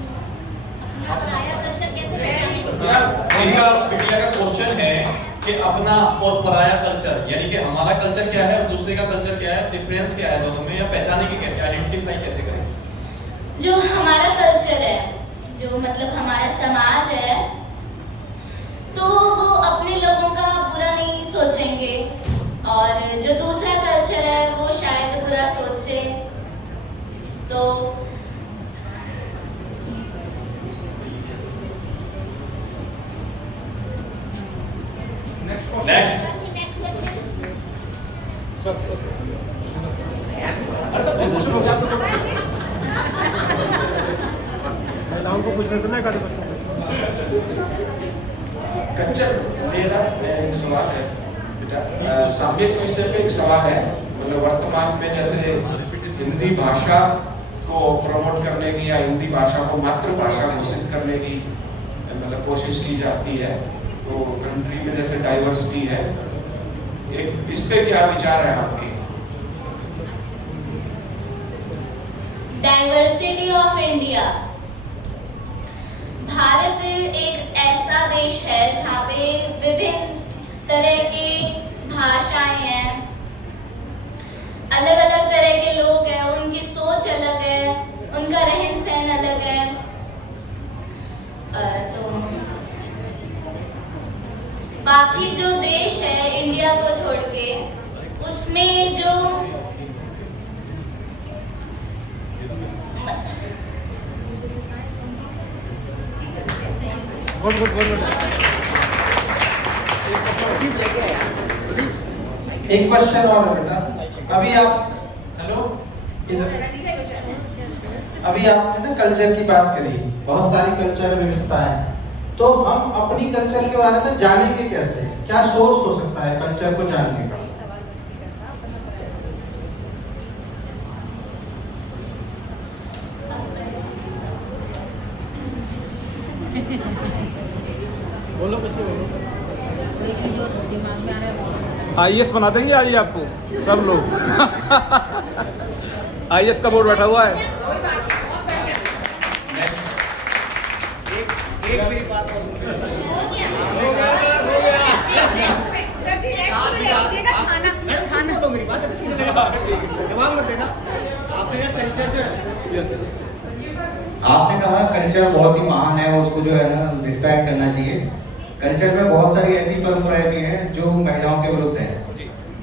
इनका पिछले का क्वेश्चन है कि अपना और पराया कल्चर, यानी कि हमारा कल्चर क्या है और दूसरे का कल्चर क्या है, डिफरेंस क्या है दोनों में, या पहचानेंगे कैसे, आइडेंटिफाई कैसे करें? जो हमारा कल्चर है, जो मतलब हमारा समाज है, तो वो अपने लोगों का बुरा नहीं सोचेंगे, और जो दूसरा कल्चर है वो शायद बुरा सोचे। तो नेक्स्ट महिलाओं को पूछना तो नहीं करते बच्चों कल्चर मेरा एक सवाल है बेटा, सामयिक विषय पे एक सवाल है। मतलब वर्तमान में जैसे हिंदी भाषा को प्रमोट करने की या हिंदी भाषा को मातृभाषा घोषित करने की मतलब कोशिश की जाती है, तो कंट्री में जैसे डाइवर्सिटी है, एक इस पे क्या विचार है आपके? Diversity of India. भारत एक ऐसा देश है जहाँ पे विभिन्न तरह की भाषाएं हैं, अलग अलग तरह के लोग हैं, उनकी सोच अलग है, उनका रहन सहन अलग है। तो बाकी जो देश है इंडिया को छोड़ के, उसमें जो एक क्वेश्चन और है बेटा, अभी आप हेलो इधर, अभी आपने ना कल्चर की बात करी, बहुत सारी कल्चर विविधता है, तो हम अपनी कल्चर के बारे में जानेंगे कैसे? क्या सोर्स हो सकता है कल्चर को जानने का? बोलो कुछ बोलो सर। जो दिमाग में आ रहा है आईएएस बना देंगे आज आपको सब लोग। आईएएस का बोर्ड बैठा हुआ है। एक मेरी बात और सर जी नेक्स्ट में लीजिएगा खाना। खाना तो मेरी बात अच्छी नहीं लगी, जवाब मत देना। आपने कहा कल्चर जो है, आपने कहा कल्चर बहुत ही महान है, उसको जो है ना रिस्पेक्ट करना चाहिए। कल्चर में बहुत सारी ऐसी परंपराएं भी हैं जो महिलाओं के विरुद्ध हैं,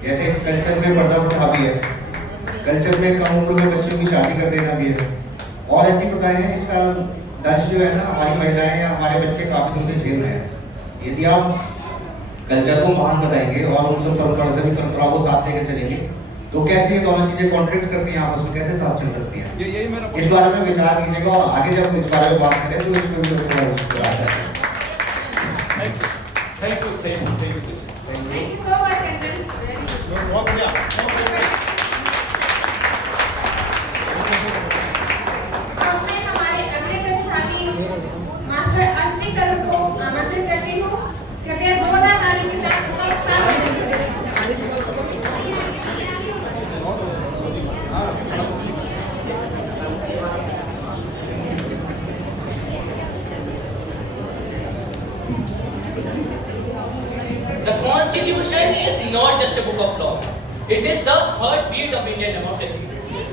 जैसे कल्चर में पर्दा प्रथा भी है, कल्चर में कम उम्र में बच्चों की शादी कर देना भी है, और ऐसी प्रथाएं हैं जिसका दंश जो है ना हमारी महिलाएं या हमारे बच्चे काफी दूर से झेल रहे हैं। यदि आप कल्चर को महान बताएंगे और उन सब परंपराओं को साथ लेकर चलेंगे, तो कैसे ये दोनों चीजें कॉन्ट्रैक्ट करती हैं, आपस में कैसे साथ चल सकती हैं? यही मेरा इस बारे में विचार कीजिएगा, और आगे जब इस बारे में बात करें तो इस पर भी थोड़ा थैंक यू सो मच कंचन। बहुत बढ़िया। अब मैं हमारे अगले प्रतिभागी मास्टर अंतिम करण को आमंत्रित करती हूँ। कृपया जोरदार ताली के साथ उनका उत्साह दें। is not just a book of laws. It is the heartbeat of Indian democracy.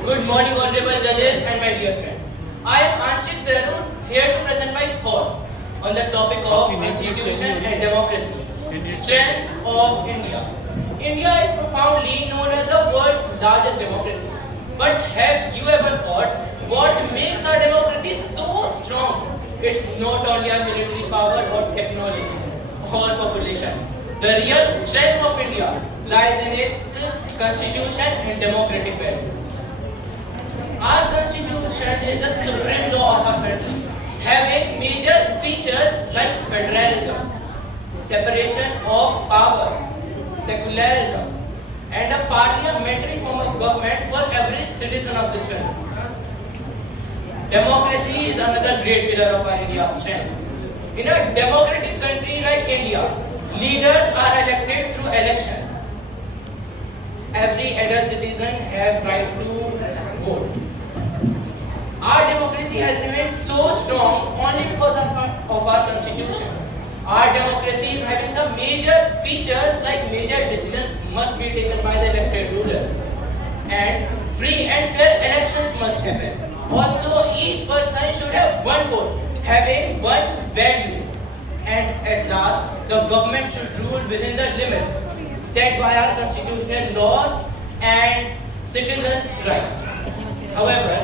Good morning, honorable judges and my dear friends. I am Anshit Dehru, here to present my thoughts on the topic of constitution and democracy. Strength of India. India is profoundly known as the world's largest democracy. But have you ever thought what makes our democracy so strong? It's not only our military power or technology or population. The real strength of India lies in its constitution and democratic values. Our constitution is the supreme law of our country, having major features like federalism, separation of power, secularism, and a parliamentary form of government for every citizen of this country. Democracy is another great pillar of our India's strength. In a democratic country like India, leaders are elected through elections. Every adult citizen have right to vote. Our democracy has remained so strong only because of our constitution. Our democracy is having some major features like major decisions must be taken by the elected rulers. And free and fair elections must happen. Also, each person should have one vote, having one value. And at last, the government should rule within the limits set by our constitutional laws and citizens' rights. However,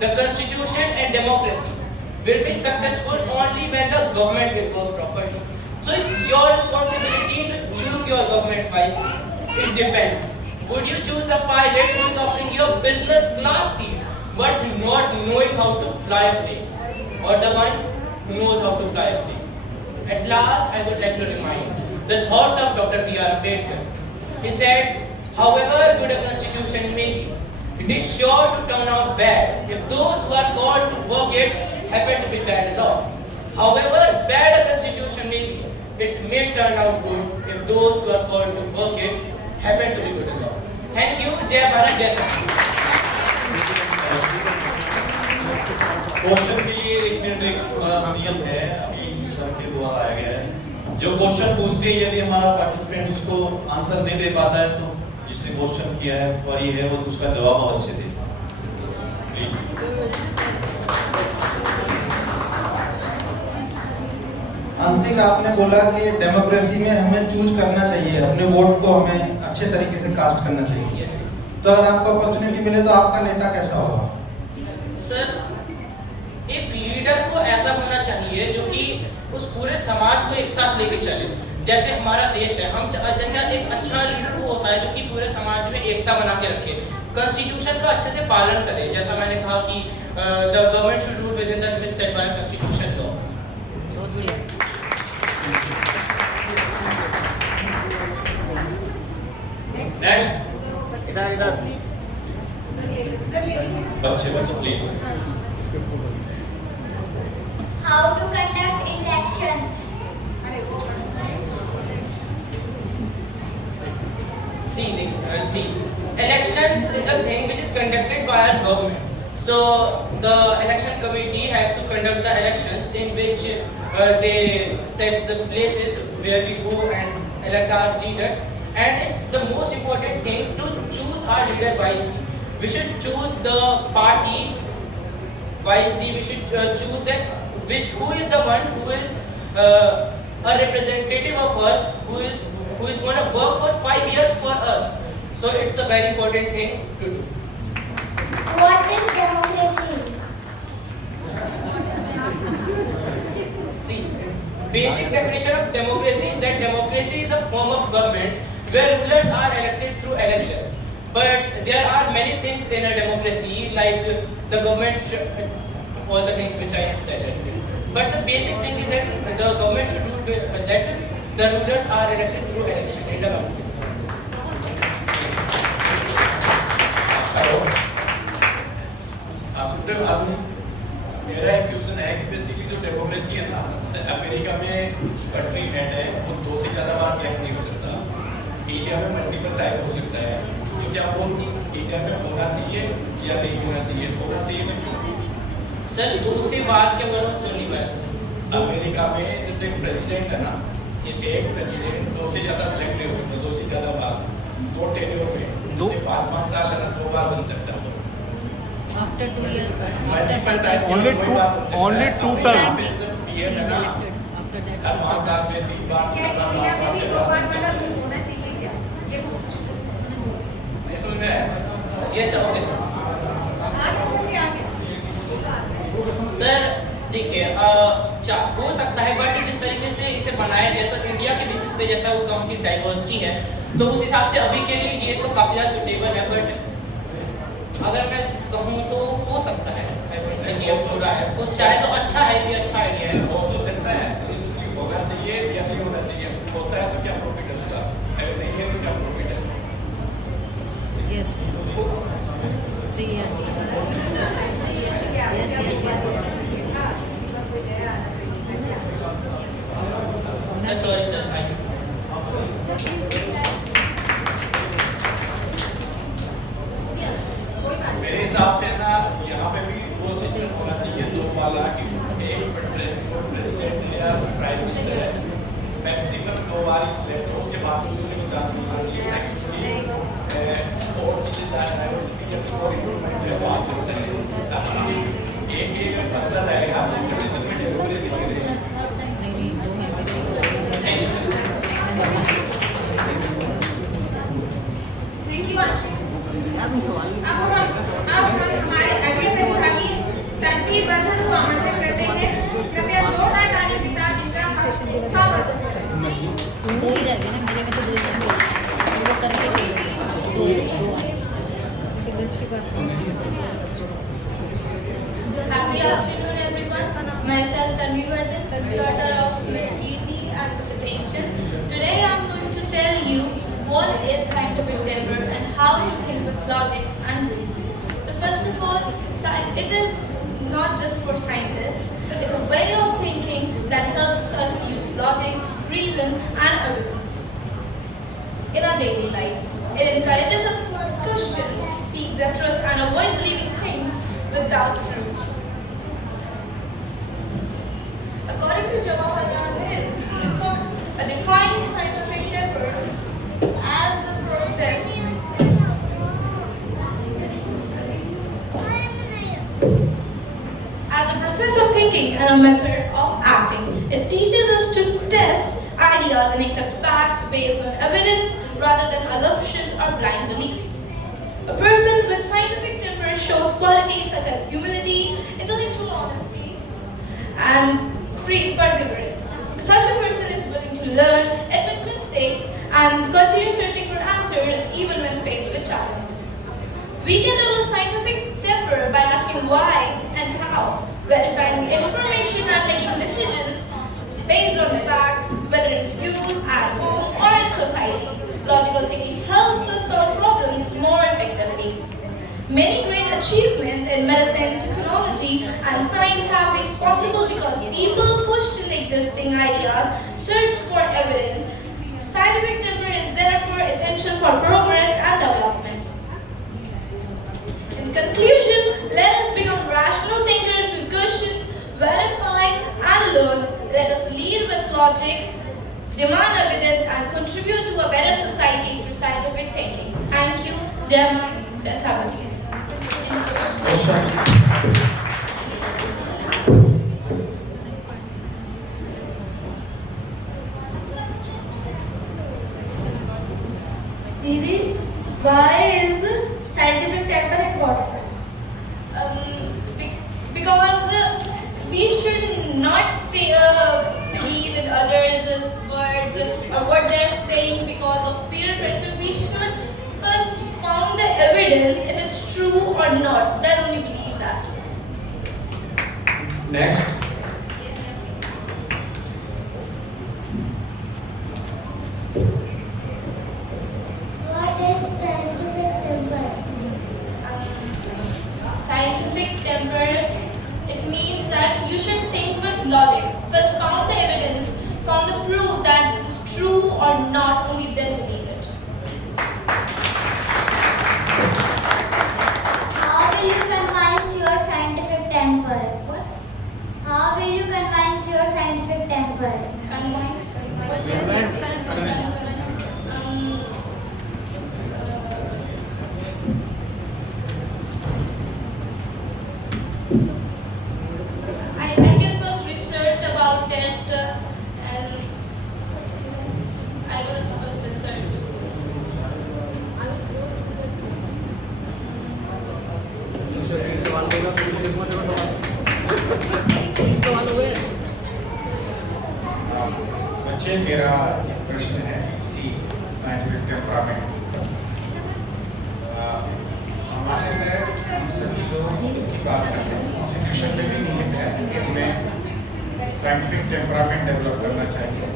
the constitution and democracy will be successful only when the government will work properly. So it's your responsibility to choose your government wisely. It depends. Would you choose a pilot who is offering you a business class seat but not knowing how to fly a plane, or the one who knows how to fly a plane? At last, I would like to remind the thoughts of Dr. B.R. Ambedkar. He said, however good a constitution may be, it is sure to turn out bad if those who are called to work it happen to be bad along. However bad a constitution may be, it may turn out good if those who are called to work it happen to be good along. Thank you. Jai Bharat, Jai Sangh. Question के लिए एक minute एक थोड़ा नियम है, अभी sir के द्वारा आया गया है। जो क्वेश्चन पूछते हैं यदि हमारा पार्टिसिपेंट उसको आंसर नहीं दे पाता है तो जिसने क्वेश्चन किया है क्वेरी है वो उसका जवाब अवश्य दे। प्लीज। आंशिक, आपने बोला कि डेमोक्रेसी में हमें चूज करना चाहिए, अपने वोट को हमें अच्छे तरीके से कास्ट करना चाहिए। तो अगर आपको अपॉर्चुनिटी मिले तो आपका नेता कैसा होगा? सर, एक लीडर को ऐसा होना चाहिए जो कि उस पूरे समाज को एक साथ लेके चले। जैसे हमारा देश है, हम जैसा एक अच्छा लीडर वो होता है जो कि पूरे समाज में एकता बना के रखे, कॉन्स्टिट्यूशन का अच्छे से पालन करे। जैसा मैंने कहा कि the government should rule within the limits set by constitution laws. बहुत बढ़िया। नेक्स्ट बच्चे please. How to conduct elections? See, elections is a thing which is conducted by our government. So the election committee has to conduct the elections in which they set the places where we go and elect our leaders. And it's the most important thing to choose our leader wisely. We should choose the party wisely. We should choose that who is the one who is a representative of us, who is going to work for 5 years for us. So it's a very important thing to do. What is democracy? See, basic definition of democracy is that democracy is a form of government where rulers are elected through elections. But there are many things in a democracy, like the government all the things which I have said earlier. But the basic thing is that the government should rule that the rulers are elected through election in the democracy. मेरा एक question है कि basically जो democracy है ना, America में country head है वो 2 से ज़्यादा बार सेलेक्ट नहीं हो सकता, इंडिया में मल्टीपल टाइप हो सकता है। तो क्या वो इंडिया में होना चाहिए या नहीं होना चाहिए? होना चाहिए तो क्यों? सर, दूसरी बात के बारे में सुन नहीं पाया सर। अमेरिका में जैसे प्रेसिडेंट है ना, एक प्रेसिडेंट 2 से ज़्यादा सेलेक्ट नहीं हो सकता, 2 से ज़्यादा 2 बार बन सकता है। After 2 years. Multiple time Only two term. PM है ना, हर 5 साल में 3 बार 4 बार 5 बार 6 बार बन सकता है। होना चाहिए क्या? ये नहीं समझ में आया? Yes sir, okay sir. आगे सर जी आगे। सर देखिए, हो सकता है, बट जिस तरीके से इसे बनाया गया तो इंडिया के बेसिस पे जैसा उस की डाइवर्सिटी है, तो उस हिसाब से अभी के लिए ये तो काफ़ी ज़्यादा सुटेबल है। बट अगर मैं कहूँ तो हो सकता है ये पूरा है, तो चाहे तो अच्छा है, ये अच्छा आइडिया है। हो तो सकता है, लेकिन उसकी होना चाहिए या नहीं होना चाहिए। होता है तो क्या प्रॉफिट है उसका, अगर नहीं है तो क्या प्रॉफिट है? Yes. 3 years. Yes. Sir sorry sir, मेरे हिसाब से ना यहाँ पे भी वो सिस्टम होना चाहिए 2 वाला, कि एक प्रेसिडेंट है या प्राइम मिनिस्टर है, मैक्सिमम 2 बार ही सिलेक्ट हो, उसके बाद दूसरे को चांस मिलना चाहिए, ताकि उसकी और चीज़ें डाइवर्सिटी या और इम्प्रूवमेंट है वो आ सकता है। ताकि एक बनता जाएगा तो उसके रिजल्ट में डेमोक्रेसी नहीं रहेगी। Thank you sir. Thank you आशी। अब हम हमारे अगले प्रतिभागी तनवीर वर्धन को आमंत्रित करते हैं। कृपया जोरदार ताली के साथ इनका स्वागत करें। 2 ही रह गए ना, मेरे में तो 2 ही रह गए। वो करके 2 Happy afternoon, everyone. Myself, Tanvi Vardhan, daughter of Miss Kirti and Mr. Tension. Today, I am going to tell you what is scientific temper and how you think with logic and reason. So, first of all, it is not just for scientists. It's a way of thinking that helps us use logic, reason, and evidence in our daily lives. It encourages us to ask questions, seek the truth, and avoid believing things without proof. According to Jawaharlal Nehru, defined scientific temper as a process of thinking and a method of acting. It teaches us to test ideas and accept facts based on evidence rather than assumptions or blind beliefs. A person with scientific temper shows qualities such as humility, intellectual honesty, and perseverance. Such a person is willing to learn, admit mistakes, and continue searching for answers even when faced with challenges. We can develop scientific temper by asking why and how, verifying information and making decisions based on facts, whether in school, at home, or in society. Logical thinking helps us solve problems more effectively. Many great achievements in medicine, technology, and science have been possible because people questioned existing ideas, searched for evidence. Scientific temper is therefore essential for progress and development. In conclusion, let us become rational thinkers who question, verify, and learn. Let us lead with logic, demand evidence, and contribute to a better society through scientific thinking. Thank you. Jai Hind, Jai Sabati. Didi, why is scientific temper important? Because we should not believe in others' words or what they're saying because of peer pressure. We should first found the evidence if it's true or not, then only believe that. Next. What is scientific temper? Scientific temper, it means that you should think with logic. First found the evidence, found the proof that this is true or not, only then believe it. How will you convince your scientific temper? What? How will you convince your scientific temper? Convince? What's convince? बच्चे, मेरा एक प्रश्न है इसी scientific temperament. सामान्यतः हम सभी लोग इसकी बात करते हैं, कॉन्स्टिट्यूशन में भी निहित है कि हमें साइंटिफिक टेम्परामेंट डेवलप करना चाहिए।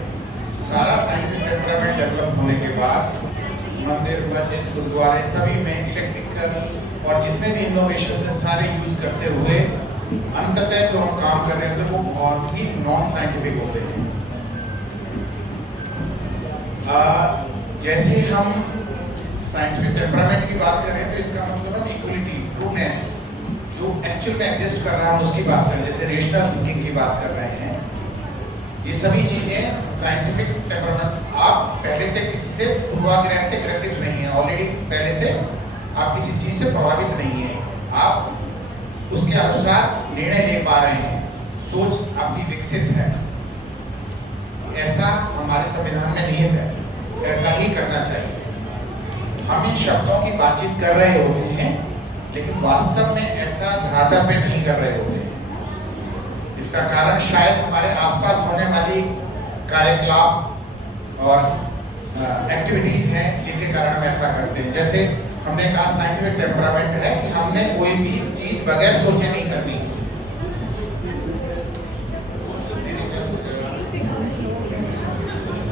सारा साइंटिफिक टेम्परामेंट डेवलप होने के बाद मंदिर, मस्जिद, गुरुद्वारे सभी में इलेक्ट्रिकल और जितने भी इनोवेशन है सारे यूज करते हुए अंततः जो हम काम कर रहे होते हैं वो बहुत ही नॉन साइंटिफिक होते हैं। जैसे हम साइंटिफिक टेम्परामेंट की बात करें तो इसका मतलब है इक्वलिटी, ट्रूनेस, जो एक्चुअल में एग्जिस्ट कर रहा है उसकी बात करें, जैसे रेशनल थिंकिंग की बात कर रहे हैं। ये सभी चीजें साइंटिफिक टेम्परामेंट, आप पहले से किसी से पूर्वाग्रह से ग्रसित नहीं है, ऑलरेडी पहले से आप किसी चीज से प्रभावित नहीं है, आप उसके अनुसार निर्णय ले पा रहे हैं, सोच आपकी विकसित है। ऐसा हमारे संविधान में निहित है, ऐसा ही करना चाहिए। हम इन शब्दों की बातचीत कर रहे होते हैं लेकिन वास्तव में ऐसा धरातल पे नहीं कर रहे होते हैं। इसका कारण शायद हमारे आसपास होने वाली कार्यकलाप और एक्टिविटीज हैं जिनके कारण हम ऐसा करते हैं। जैसे हमने कहा साइंटिफिक टेम्परामेंट है कि हमने कोई भी चीज बगैर सोचे नहीं करनी।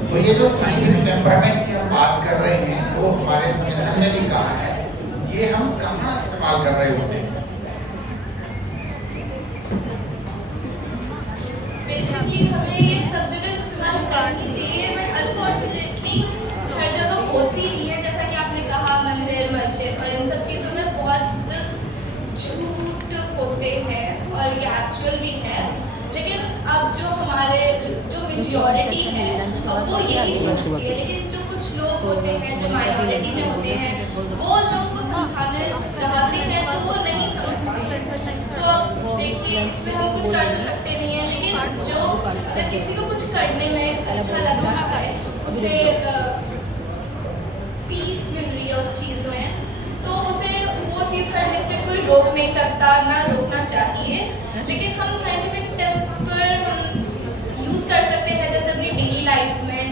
तो ये जो साइंटिफिक टेम्परामेंट की हम बात कर रहे हैं, जो हमारे संविधान में भी कहा है, ये हम कहाँ इस्तेमाल कर रहे होते हैं? बेसिकली हमें ये सब जगह इस्तेमाल करनी चाहिए, बट अनफॉर्चुनेटली हर जगह होती नहीं है। जैसा कि आपने कहा मंदिर, मस्जिद और इन सब चीज़ों में बहुत झूठ होते हैं और ये एक्चुअल भी है। लेकिन अब जो हमारे जो मेजॉरिटी है अब वो यही सोचती है, लेकिन जो कुछ लोग होते हैं जो माइनॉरिटी में होते हैं वो लोगों को समझाने चाहते हैं तो वो नहीं समझते हैं। तो अब देखिए इसमें हम कुछ कर तो सकते नहीं हैं, लेकिन जो अगर किसी को कुछ करने में अच्छा लग रहा है, उसे पीस मिल रही है उस चीज़ में, तो उसे वो चीज़ करने से कोई रोक नहीं सकता, ना रोकना चाहिए। लेकिन हम साइंटिफिक टेम्पर हम यूज़ कर सकते हैं जैसे अपनी डेली लाइफ में।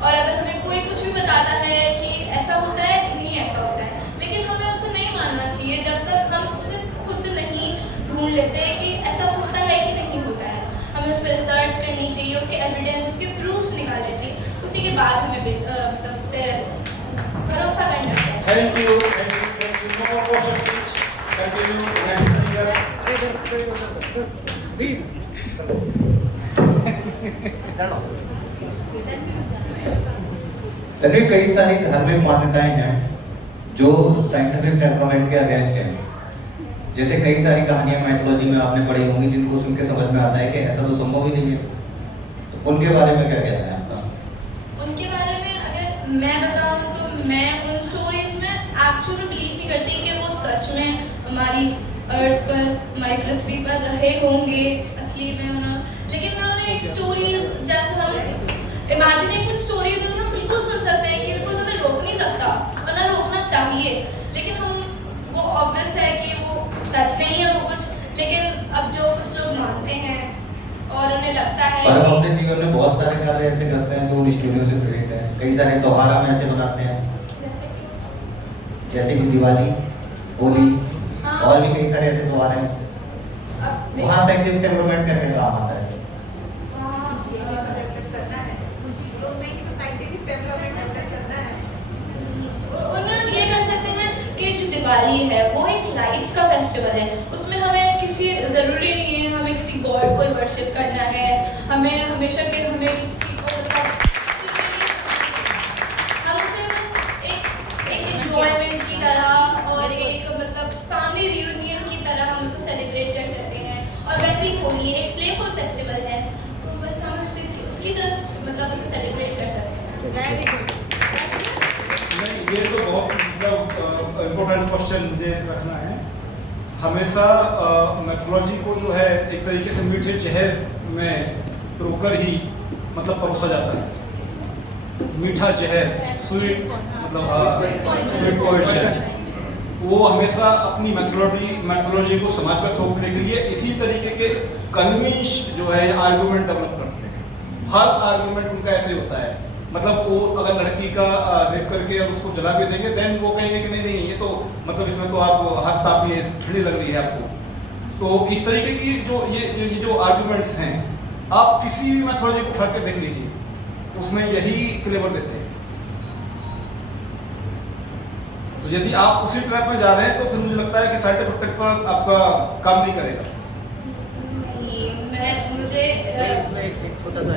और अगर हमें कोई कुछ भी बताता है कि ऐसा होता है, नहीं ऐसा होता है, लेकिन हमें उसे नहीं मानना चाहिए जब तक हम उसे खुद नहीं ढूंढ लेते हैं कि ऐसा होता है कि नहीं होता है। हमें उस पर रिसर्च करनी चाहिए, उसके एविडेंस, उसके प्रूफ्स निकालने चाहिए, उसी के बाद हमें मतलब उस पर भरोसा करना चाहिए। Thank you, thank you, thank you. No more question please. Continue next तभी कई सारी धार्मिक मान्यताएं हैं जो साइंटिफिक टेम्परामेंट के अगेंस्ट हैं। जैसे कई सारी कहानियां मैथोलॉजी में आपने पढ़ी होंगी जिनको सुन के समझ में आता है कि ऐसा तो संभव ही नहीं है। तो उनके बारे में क्या कहना है आपका? उनके बारे में अगर मैं बताऊं तो मैं उन स्टोरीज में एक्चुअली बिलीव नहीं करती कि वो सच में हमारी अर्थ पर, हमारी पृथ्वी पर रहे होंगे असली में उन्होंने। लेकिन मैं उन्हें एक स्टोरीज जैसे हम इमेजिनेशन स्टोरीज होती हैं, हम बिल्कुल सुन सकते हैं कि कोई हमें रोक नहीं सकता और ना रोकना चाहिए। लेकिन हम वो ऑब्वियस है कि वो सच नहीं है वो कुछ, लेकिन अब जो कुछ लोग मानते हैं और उन्हें लगता है और हम कि अपने जीवन में बहुत सारे कार्य ऐसे करते हैं जो उन स्टोरियों से प्रेरित हैं। कई सारे त्योहार हम ऐसे मनाते हैं जैसे कि दिवाली, होली और भी कई सारे ऐसे त्योहार हैं। वहाँ साइंटिफिक टेम्परामेंट करने का काम आता है। उन्हें ये कर सकते हैं कि जो दिवाली है वो एक लाइट्स का फेस्टिवल है, उसमें हमें किसी ज़रूरी नहीं है हमें किसी गॉड को वर्शिप करना है, हमें हमेशा के हमें किसी को हम उसे बस एक एंजॉयमेंट की तरह और एक मतलब फैमिली रियूनियन की तरह हम उसको सेलिब्रेट कर सकते हैं। और वैसे ही होली एक प्लेफुल फेस्टिवल है, तो बस हम उसकी तरफ मतलब उसे सेलिब्रेट कर सकते हैं। ये तो बहुत मतलब इम्पोर्टेंट क्वेश्चन मुझे रखना है। हमेशा मैथोलॉजी को जो है एक तरीके से मीठे जहर में रोकर ही मतलब परोसा जाता है। मीठा जहर, स्वीट मतलब स्वीट पॉइजन, वो हमेशा अपनी मैथोलॉजी को समाज पर थोपने के लिए इसी तरीके के कन्विंस जो है आर्गुमेंट डेवलप करते हैं। हर आर्गुमेंट उनका ऐसे होता है, मतलब वो अगर लड़की का रेप करके और उसको जला भी देंगे देन वो कहेंगे कि नहीं नहीं ये तो मतलब इसमें तो आप हाथ तापिए, ठंडी लग रही है आपको। तो इस तरीके की ये जो आर्गुमेंट्स हैं, आप किसी भी मैथोलॉजी को उठा के देख लीजिए, उसमें यही क्लेवर देते हैं। तो यदि आप उसी ट्रैक में जा रहे हैं तो फिर मुझे लगता है कि साइंटिफिक पर आपका काम नहीं करेगा। मुझे छोटा सा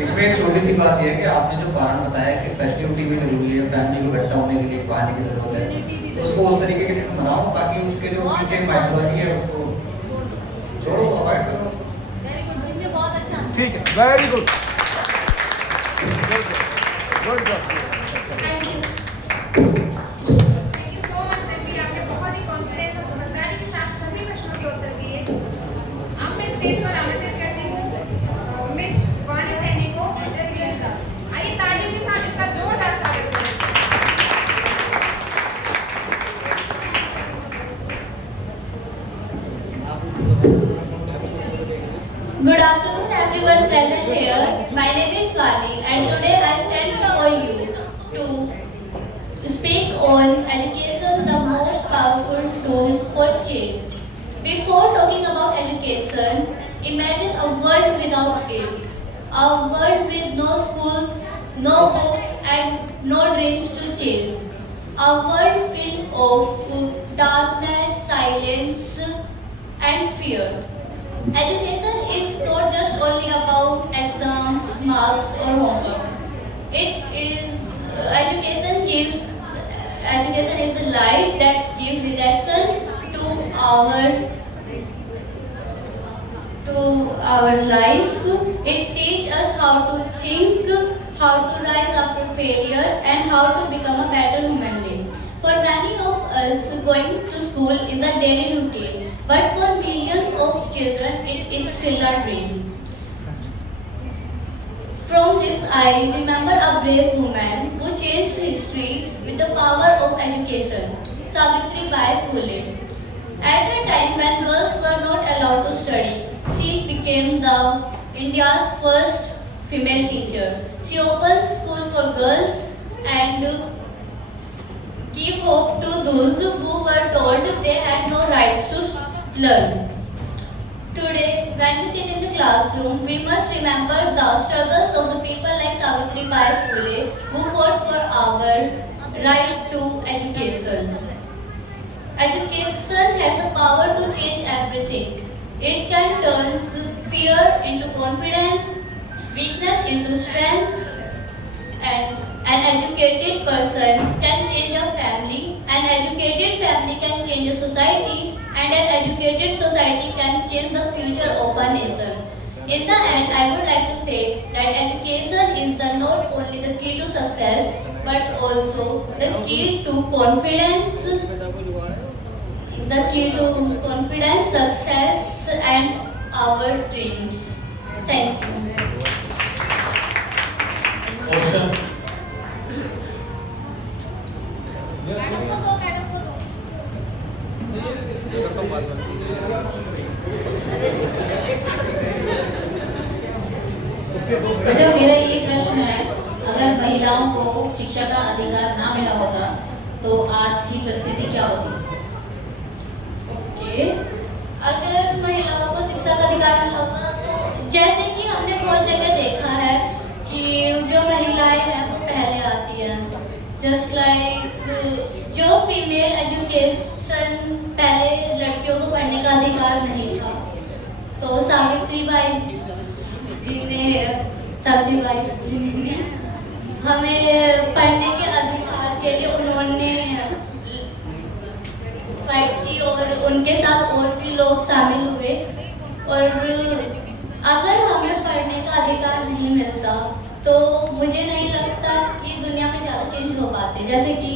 इसमें एक छोटी सी बात यह है कि आपने जो कारण बताया कि फेस्टिविटी भी जरूरी है, फैमिली को इकट्ठा होने के लिए बहाने की जरूरत है, तो उसको उस तरीके के से मनाओ, बाकी उसके जो पीछे माइथोलॉजी है उसको छोड़ो, अवॉइड करो उसको। ठीक है, very good, good job. Thank you so much Ranveer, आपने बहुत ही कॉन्फिडेंस और समझदारी के साथ सभी प्रश्नों के उत्तर दिए। अब मैं स्टेज पर आमंत्रित करती हूँ मिस वानी सैनी को इंटरव्यूअर का। आइए तालियों के साथ इनका जोरदार स्वागत करें। Good afternoon everyone present here. My name is Swani and today I stand before you to speak on education, the most powerful tool for change. Before talking about education, imagine a world without it. A world with no schools, no books and no dreams to chase. A world filled of darkness, silence and fear. Education is not just only about exams, marks or homework. Education is the light that gives direction to our life. It teaches us how to think, how to rise after failure and how to become a better human being. For many of us, going to school is a daily routine, but for millions of children, it is still a dream. From this, I remember a brave woman who changed history with the power of education, Savitribai Phule. At a time when girls were not allowed to study, she became India's first female teacher. She opened school for girls and give hope to those who were told they had no rights to learn. Today, when we sit in the classroom, we must remember the struggles of the people like Savitribai Phule who fought for our right to education. Education has the power to change everything. It can turn fear into confidence, weakness into strength, and an educated person can change a family, an educated family can change a society, and an educated society can change the future of a nation. In the end, I would like to say that education is not only the key to success, but also the key to confidence, success, and our dreams. Thank you. Question. बेटा मेरा ये प्रश्न है, अगर महिलाओं को शिक्षा का अधिकार ना मिला होता तो आज की परिस्थिति क्या होती? अगर महिलाओं को शिक्षा का अधिकार मिला होता तो जैसे कि हमने बहुत जगह देखा है कि जो महिलाएं हैं वो पहले आती हैं, जस्ट लाइक जो फीमेल एजुकेशन पहले लड़कियों को पढ़ने का अधिकार नहीं था, तो सावित्रीबाई जी ने हमें पढ़ने के अधिकार के लिए उन्होंने फाइट की और उनके साथ और भी लोग शामिल हुए। और अगर हमें पढ़ने का अधिकार नहीं मिलता तो मुझे नहीं लगता कि दुनिया में ज़्यादा चेंज हो पाते, जैसे कि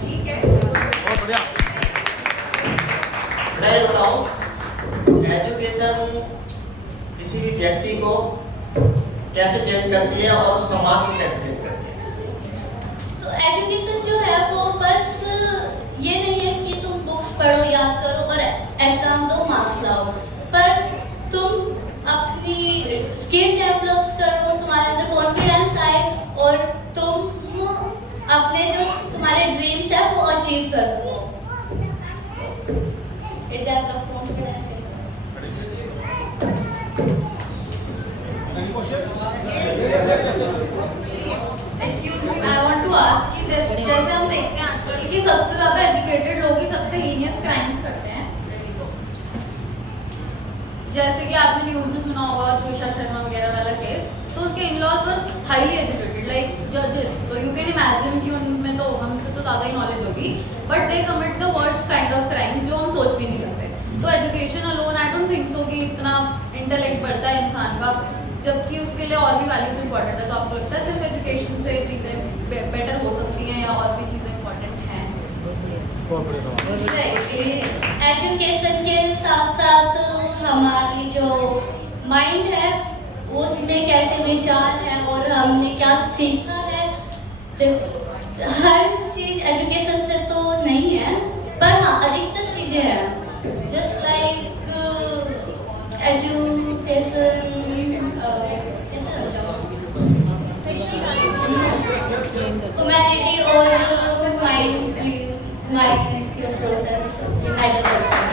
ठीक है, बहुत बढ़िया। मैं ये बताऊं, एजुकेशन किसी भी व्यक्ति को कैसे चेंज करती है और समाज को कैसे चेंज करती है? तो एजुकेशन जो है वो बस ये नहीं है कि तुम बुक्स पढ़ो, याद करो और एग्जाम दो, मार्क्स लाओ, पर तुम अपनी स्किल डेवलप्स करो, तुम्हारे अंदर कॉन्फिडेंस आए और तुम अपने जो तुम्हारे ड्रीम्स है वो अचीव कर सको। It develop confidence in excuse me, I want to ask कि जैसे हम देखते हैं आजकल कि सबसे ज़्यादा एजुकेटेड लोग ही सबसे हीनियस क्राइम्स करते हैं। जैसे कि आपने न्यूज़ में सुना होगा त्रिशा शर्मा वगैरह वाला केस, तो उसके इन-लॉज वर हाईली एजुकेटेड लाइक जजेस, तो यू कैन इमेजिन कि उनमें तो हमसे तो ज़्यादा ही नॉलेज होगी, but they commit the worst kind of crime जो हम सोच भी नहीं सकते। तो education alone I don't think so कि इतना इंटेलेक्ट बढ़ता है इंसान का, जबकि उसके लिए और भी वैल्यूज इंपॉर्टेंट है। तो आपको लगता है सिर्फ एजुकेशन से चीज़ें बेटर हो सकती हैं या और भी चीज़ें इंपॉर्टेंट हैं? एजुकेशन के साथ साथ हमारी जो माइंड है उसमें कैसे विचार है और हमने क्या सीखा है, तो हर चीज़ एजुकेशन से तो नहीं है, पर हाँ अधिकतर चीज़ें हैं। जस्ट लाइक एजुकेशन कैसे समझाऊँ, ह्यूमैनिटी और माइंड के प्रोसेस ये मैटर करता है।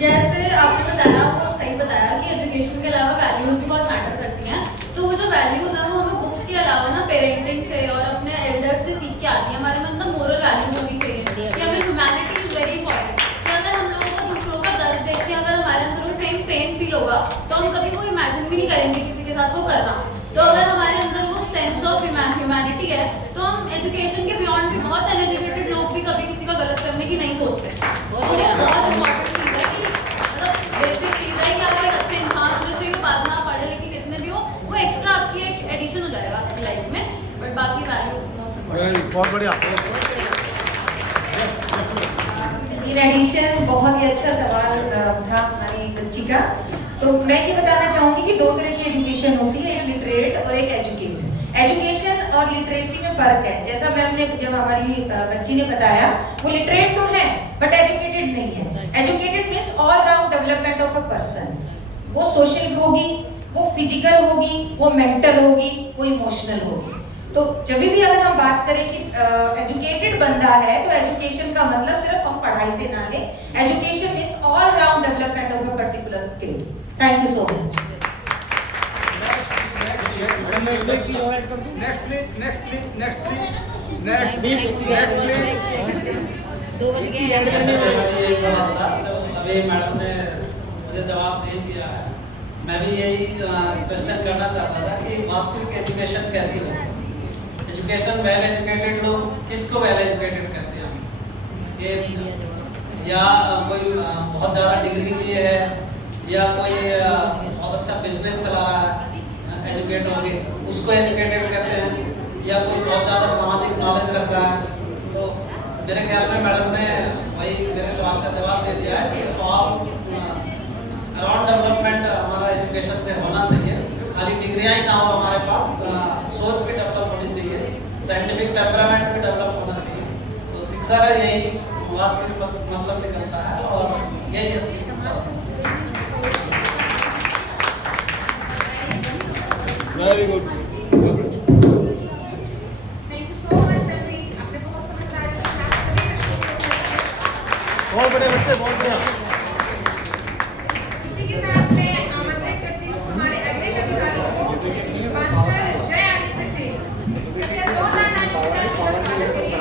जैसे आपने बताया, वो सही बताया कि एजुकेशन के अलावा वैल्यूज भी बहुत मैटर करती हैं। तो वो जो वैल्यूज हैं वो हमें बुक्स के अलावा ना पेरेंटिंग से और अपने एल्डर्स से सीख के आती है। हमारे में अंदर मोरल वैल्यूज होनी चाहिए कि हमें ह्यूमैनिटी इज वेरी इंपॉर्टेंट, कि अगर हम लोगों को दूसरों का दर्द देख के अगर हमारे अंदर वो सेम पेन फील होगा तो हम कभी वो इमेजिन भी नहीं करेंगे किसी के साथ वो करना। तो अगर हमारे अंदर वो सेंस ऑफ ह्यूमैनिटी है तो हम एजुकेशन के बियॉन्ड भी बहुत अनएजुकेटेड लोग भी कभी किसी का गलत करने की नहीं सोचते। तो वो बहुत इंपॉर्टेंट चीज़ है कि मतलब बेसिक चीज़ है कि आप एक अच्छे इंसान होना चाहिए, बाद में आप पढ़े लिखे कितने भी हो, वो एक्स्ट्रा आपकी एक एडिशन हो जाएगा आपकी लाइफ में, बट बाकी वैल्यू मोस्ट बहुत बढ़िया। इन एडिशन बहुत ही अच्छा सवाल था हमारी बच्ची का। तो मैं ये बताना चाहूँगी कि दो तरह की एजुकेशन होती है, एक लिटरेट और एक एजुकेट। एजुकेशन और लिटरेसी में फ़र्क है। जैसा मैम ने जब हमारी बच्ची ने बताया, वो लिटरेट तो है बट एजुकेटेड नहीं है। Educated means all round development of a person. वो सोशल होगी, वो फिजिकल होगी, वो मेंटल होगी, वो इमोशनल होगी। तो जब भी अगर हम बात करें कि एजुकेटेड बंदा है तो एजुकेशन का मतलब सिर्फ हम पढ़ाई से ना लें। Education means all round development of a particular kid. Thank you so much. यही सवाल था जो अभी मैडम ने मुझे जवाब दे दिया है। मैं भी यही क्वेश्चन करना चाहता था कि वास्तविक एजुकेशन कैसी हो। एजुकेशन वेल एजुकेटेड लोग किसको वेल एजुकेटेड करते हैं कि या कोई बहुत ज़्यादा डिग्री लिए है या कोई बहुत अच्छा बिजनेस चला रहा है, एजुकेट होंगे उसको एजुकेटेड कहते हैं, या कोई बहुत ज़्यादा सामाजिक नॉलेज रख रहा है। तो मेरे ख्याल में मैडम ने वही मेरे सवाल का जवाब दे दिया है कि ऑल अराउंड डेवलपमेंट हमारा एजुकेशन से होना चाहिए। खाली डिग्रियाँ ही ना हो हमारे पास, सोच भी डेवलप होनी चाहिए, साइंटिफिक टेम्परामेंट भी डेवलप होना चाहिए। तो शिक्षा का यही वास्तविक मतलब निकलता है और यही अच्छी शिक्षा है। Very good. Thank you so much Dalvi, आपने बहुत समझदारी बहुत बढ़िया बच्चे, बहुत बढ़िया। इसी के साथ मैं आमंत्रित करती हूँ हमारे अगले प्रतिभागी को, मास्टर जय आदित्य सिंह। कृपया जोरदार तालियों से उनका स्वागत करिए।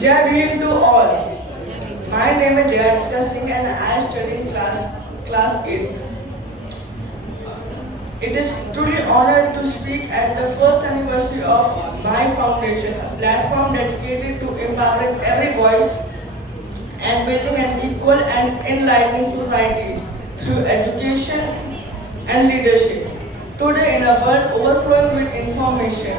Jai Bhim to all. My name is Jai Aditya Singh and I study in class 8th. It is truly honored to speak at the first anniversary of my foundation, a platform dedicated to empowering every voice and building an equal and enlightening society through education and leadership. Today, in a world overflowing with information,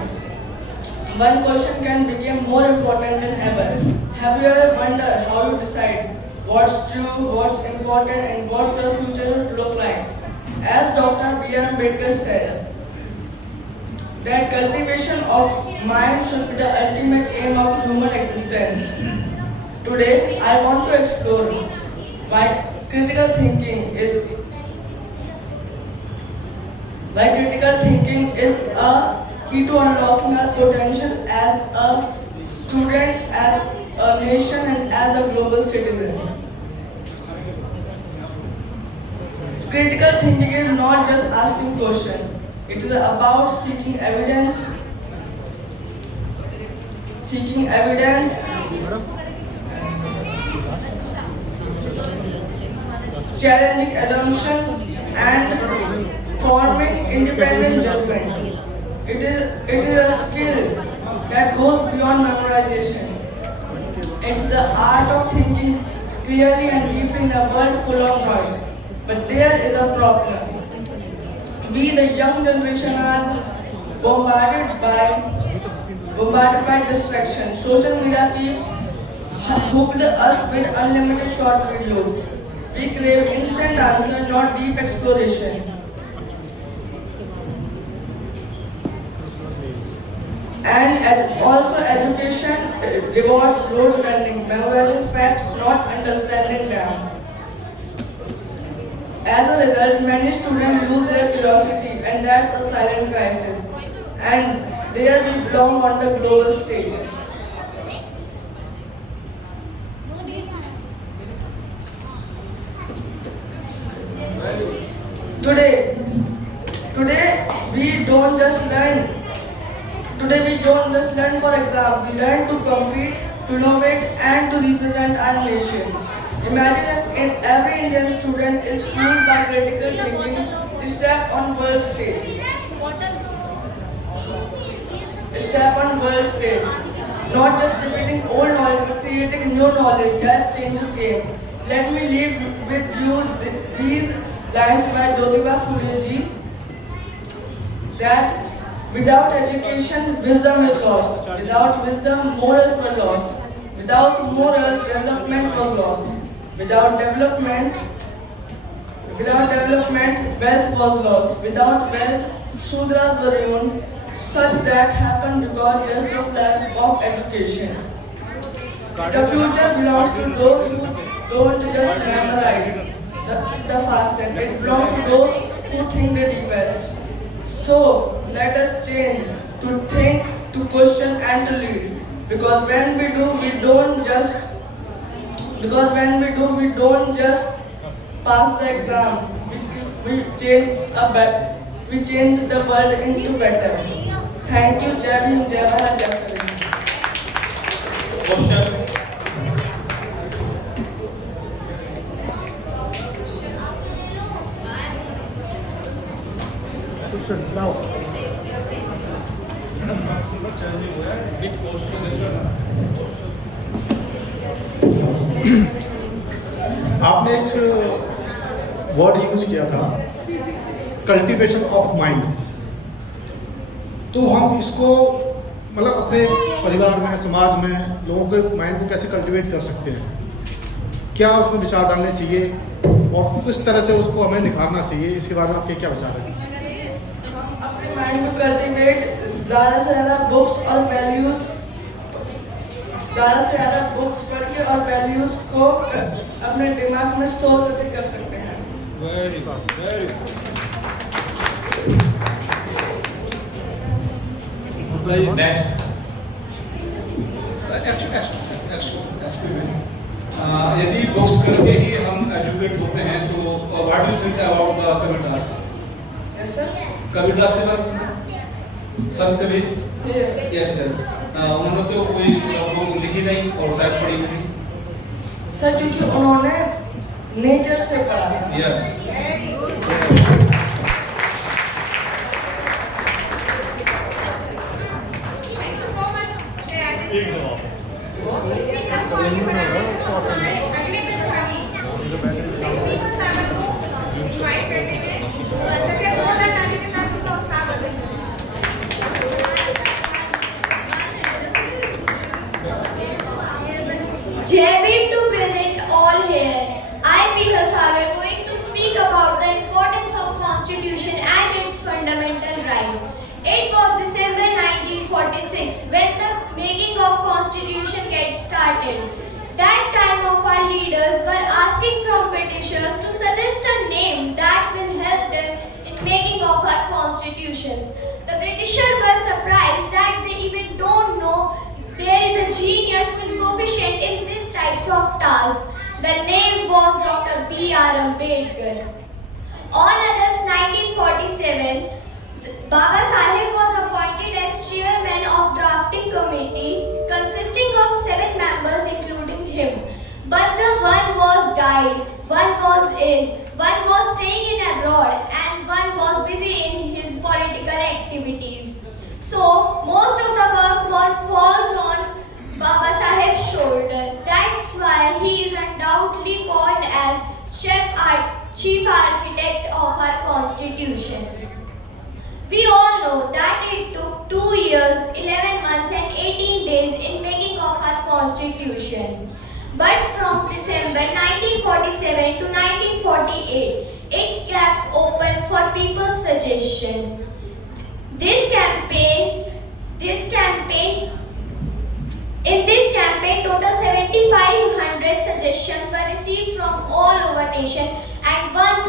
one question can become more important than ever. Have you ever wondered how you decide what's true, what's important, and what's your future would look like? As Dr. B.R. Ambedkar said, that cultivation of mind should be the ultimate aim of human existence. Today, I want to explore why critical thinking is a key to unlocking our potential as a student, as a nation, and as a global citizen. Critical thinking is not just asking questions. It is about seeking evidence, challenging assumptions, and forming independent judgment. It is a skill that goes beyond memorization. It's the art of thinking clearly and deeply in a world full of noise. But there is a problem. We, the young generation, are bombarded by distraction. Social media hooked us with unlimited short videos. We crave instant answer, not deep exploration. And also education rewards rote learning, memorizing facts, not understanding them. As a result, many students lose their curiosity, and that's a silent crisis. And there we belong on the global stage. Today we don't just learn for exam. We learn to compete, to innovate, and to represent our nation. Imagine if every Indian student is fueled by critical thinking, step on world stage. Not just repeating old knowledge, but creating new knowledge that changes game. Let me leave with you these lines by Jyotiba Phule ji, that without education, wisdom is lost. Without wisdom, morals were lost. Without morals, development was lost. Without development, wealth was lost. Without wealth, Shudras were ruined. Such that happened because just of lack of education. The future belongs to those who don't just memorize the fastest. It belongs to those who think the deepest. So let us change to think, to question, and to lead. Because when we do, we don't just pass the exam. We change the world into better. Thank you, Jai Bhim, Jai Bharat, Jai Hind. Question. आपने एक word use किया था, cultivation of mind. तो हम इसको मतलब अपने परिवार में, समाज में लोगों के माइंड को कैसे कल्टीवेट कर सकते हैं? क्या उसमें विचार डालने चाहिए और किस तरह से उसको हमें निखारना चाहिए? इसके बारे में आपके क्या विचार हैं? हम अपने माइंड को कल्टीवेट ज़्यादा से ज़्यादा बुक्स और वैल्यूज़ पढ़ के और वैल्यूज़ को अपने दिमाग में स्टोर करके कर सकते हैं। Very good, very good. Next. यदि बुक्स करके ही हम एजुकेट होते हैं तो what do you think about the Kabirdas? Yes sir. Kabirdas के बारे में सुना? संत कबीर? Yes sir. उन्होंने तो कोई बुक लिखी नहीं और शायद पढ़ी भी नहीं सर, क्योंकि उन्होंने नेचर से पढ़ा था। Yes. started. That time of our leaders were asking from Britishers to suggest a name that will help them in making of our constitutions. The Britishers were surprised that they even don't know there is a genius who is proficient in these types of tasks. The name was Dr. B.R. Ambedkar. On August 1947, Baba Saheb was appointed as chairman of drafting committee consisting of 7 members including him. But the one was died, one was ill, one was staying in abroad and one was busy in his political activities. So most of the work falls on Baba Saheb's shoulder. That's why he is undoubtedly called as chief architect of our constitution. We all know that it took 2 years, 11 months and 18 days in making of our constitution. But from December 1947 to 1948, it kept open for people's suggestion. In this campaign, total 7,500 suggestions were received from all over nation and one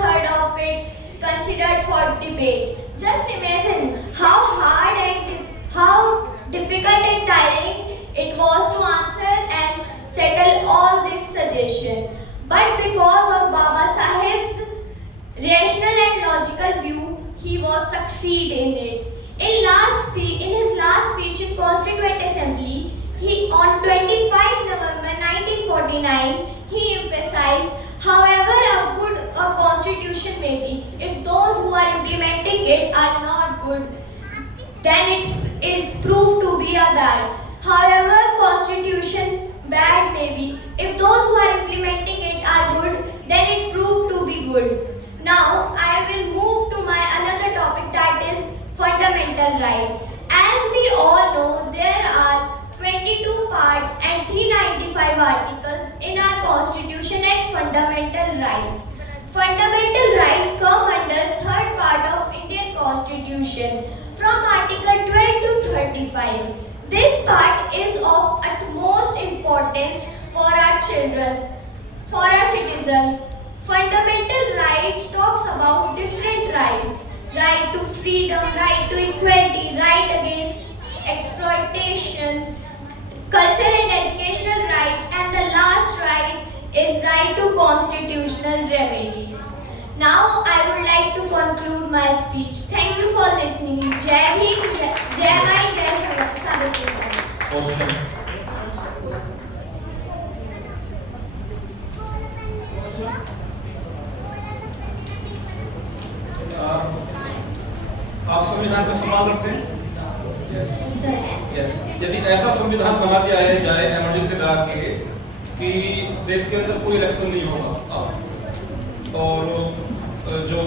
third of it considered for debate. Just imagine how hard and how difficult and tiring it was to answer and settle all this suggestion. But because of Baba Saheb's rational and logical view, he was succeed in it. In his last speech in Constituent Assembly, on 25 November 1949, he emphasized, however good a constitution may be, if those who are implementing it are not good, then it proved to be a bad. However constitution bad may be, if those who are implementing it are good, then it proved to be good. Now I will move to my another topic, that is fundamental right. As we all know, there are 22 parts and 395 articles in our constitution and fundamental rights. Fundamental rights come under third part of Indian constitution from article 12 to 35. This part is of utmost importance for our children, for our citizens. Fundamental rights talks about different rights. Right to freedom, right to equality, right against exploitation, culture and educational rights, and the last right is right to constitutional remedies. Now I would like to conclude my speech. Thank you for listening. Jai Hind, Jai Mai, Jai Savitri. Question. आप संविधान का सम्मान करते हैं? Yes. यदि ऐसा संविधान बना दिया है जाए इमरजेंसी ला के कि देश के अंदर कोई इलेक्शन नहीं होगा और जो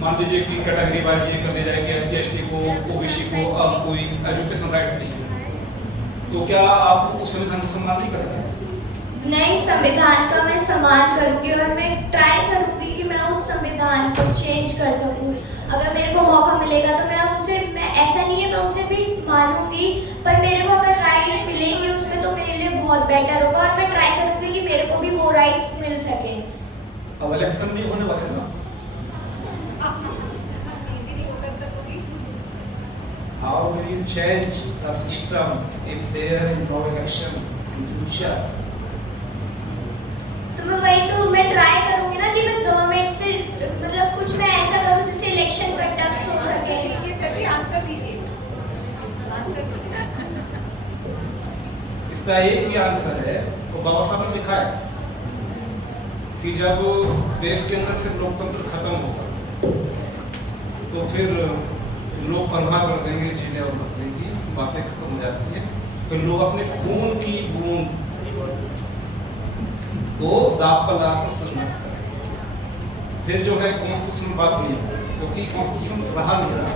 मान लीजिए कि कैटेगरी वाइज ये कर दिया जाए कि SC ST को OBC को अब कोई एजुकेशन राइट नहीं है, तो क्या आप उस संविधान का सम्मान नहीं करेंगे? नए संविधान का मैं सम्मान करूंगी और मैं ट्राई करूंगी कि मैं उस संविधान को चेंज कर सकूं। अगर मेरे को मौका मिलेगा तो मैं ऐसा नहीं है मैं उसे भी मानूंगी, पर मेरे को अगर राइट मिलेंगे उसमें तो मेरे लिए बहुत बेटर होगा और मैं ट्राई करूंगी कि मेरे को भी वो राइट्स मिल सके। अब इलेक्शन नहीं होने वाले ना, how will you change the system if there is no election in future? तो मैं ट्राई करूंगी ना कि मैं गवर्नमेंट से मतलब कुछ मैं ऐसा करूं जिससे इलेक्शन कंडक्ट हो सके। दीजिए सर जी, आंसर दीजिए। इसका एक ही आंसर है, वो बाबा साहब ने लिखा है कि जब देश के अंदर से लोकतंत्र खत्म होगा तो फिर लोग परवाह कर देंगे जीने और मरने की बातें खत्म हो जाती हैं, फिर लोग अपने खून की बूंद को दांव पर लगाकर संघर्ष करेंगे, फिर जो है कॉन्स्टिट्यूशन बात नहीं होगी क्योंकि कॉन्स्टिट्यूशन रहा नहीं रहा।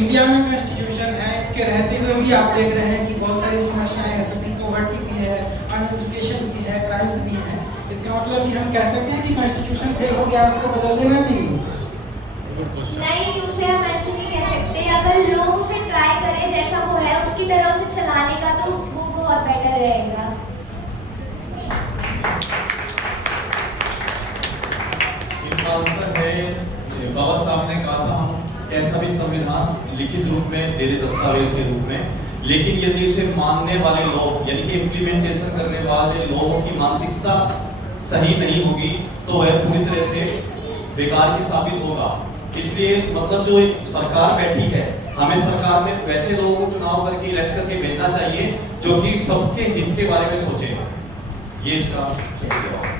इंडिया में कॉन्स्टिट्यूशन है, इस के रहते हुए भी आप देख रहे हैं कि बहुत सारी समस्याएं हैं, सभी पॉवर्टी भी है, अनएजुकेशन भी है, क्राइम्स भी है। इसका मतलब कि हम कह सकते हैं कि कॉन्स्टिट्यूशन फेल हो गया, उसको बदल देना चाहिए। नहीं, उसे हम ऐसे नहीं कह सकते। अगर लोग उसे ट्राई करें जैसा वो है उसकी तरह उसे चलाने का, तो वो बहुत बेटर रहेगा। इनका आंसर है, बाबा साहब ने कहा था हम कैसा भी संविधान लिखित रूप में दे दे, दस्तावेज के रूप में, लेकिन यदि उसे मानने वाले लोग यानी कि इम्प्लीमेंटेशन करने वाले लोगों की मानसिकता सही नहीं होगी तो वह पूरी तरह से बेकार ही साबित होगा। इसलिए मतलब जो एक सरकार बैठी है, हमें सरकार में वैसे लोगों को चुनाव करके इलेक्ट करके भेजना चाहिए जो कि सबके हित के बारे में सोचे। ये इसका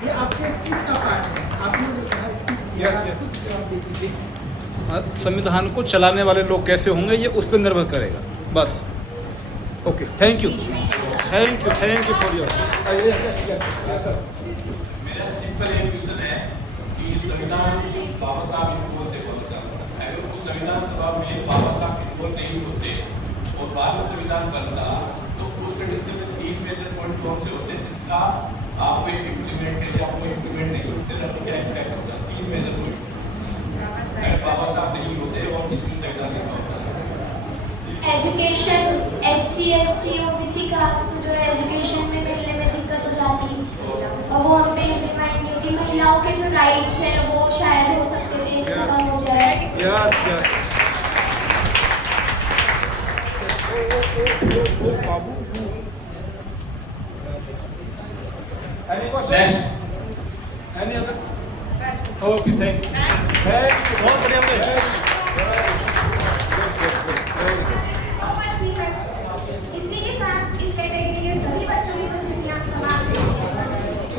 ये आपके स्पीच का पार्ट है, आपने जो कहा स्पीच संविधान को चलाने वाले लोग कैसे होंगे ये उस पर निर्भर करेगा बस। Okay, thank you for your. मेरा सिंपल एक क्वेश्चन है कि संविधान बाबा साहब इन्वॉल्व थे, अगर उस संविधान सभा में बाबा साहब इन्वॉल्व नहीं होते और बाद में संविधान बनता तो उस कंडीशन में 3 मेजर पॉइंट कौन से होते जिसका आप पे इम्प्लीमेंट है या वो इम्प्लीमेंट नहीं होते, तो क्या इम्पैक्ट होता? 3 मेजर पॉइंट अगर बाबा साहब नहीं होते और किसी संविधान नहीं होता। Education, SC, ST, OBC caste को जो है एजुकेशन में मिलने में दिक्कत हो जाती और वो हम पे इम्प्लीमेंट नहीं होती। महिलाओं के जो राइट्स है वो शायद हो सकते थे खत्म हो जाए। Any other? Okay, thank you. बहुत बढ़िया। इसी के साथ इस कैटेगरी के सभी बच्चों की प्रस्तुतियां समाप्त हुई हैं।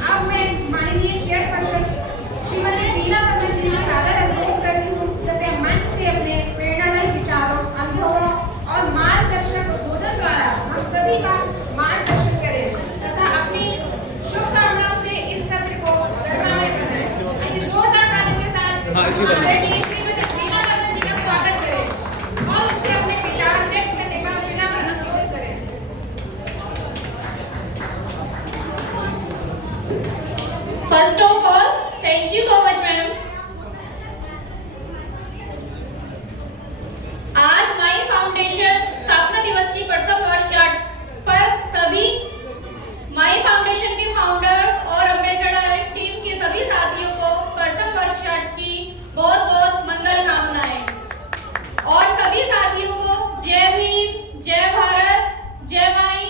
अब मैं माननीय चेयरपर्सन श्रीमती बीना वर्मा जी का सादर अनुरोध करती हूँ, कृपया मंच से अपने प्रेरणादायी विचारों, अनुभवों और मार्गदर्शक उद्बोधन द्वारा हम सभी का मार्गदर्शन करें तथा अपनी शुभकामनाओं से इस सत्र को गढ़ामय बनाएं। आइए जोरदार तालियों के साथ आदरणीय श्रीमती बीना वर्मा जी का स्वागत करें और उनसे अपने विचार व्यक्त करने का विनम्र अनुरोध करें। First of all, thank you so much, ma'am. आज माई फाउंडेशन स्थापना दिवस की प्रथम वर्षगांठ पर सभी माई फाउंडेशन के फाउंडर्स और अम्बेडकर डायरेक्ट टीम के सभी साथियों को प्रथम वर्षगांठ की बहुत बहुत मंगल कामनाएं और सभी साथियों को जय भीम, जय भारत, जय माई,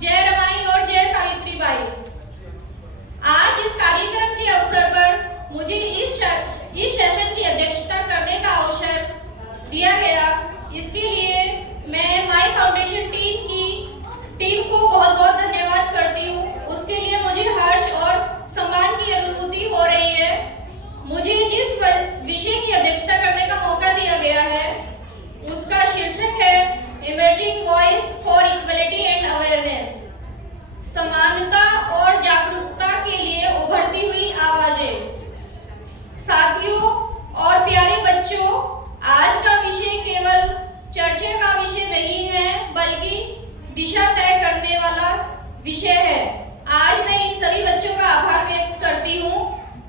जय रमाई और जय सावित्री बाई। आज इस कार्यक्रम के अवसर पर मुझे इस सेशन की अध्यक्षता करने का अवसर दिया गया, इसके लिए मैं माई फाउंडेशन टीम को बहुत बहुत धन्यवाद करती हूँ। उसके लिए मुझे हर्ष और सम्मान की अनुभूति हो रही है। मुझे जिस विषय की अध्यक्षता करने का मौका दिया गया है उसका शीर्षक है emerging voice for equality and awareness, समानता और जागरूकता के लिए उभरती हुई आवाजें। साथियों और प्यारे बच्चों, आज का विषय केवल चर्चा का विषय नहीं है बल्कि दिशा तय करने वाला विषय है। आज मैं इन सभी बच्चों का आभार व्यक्त करती हूँ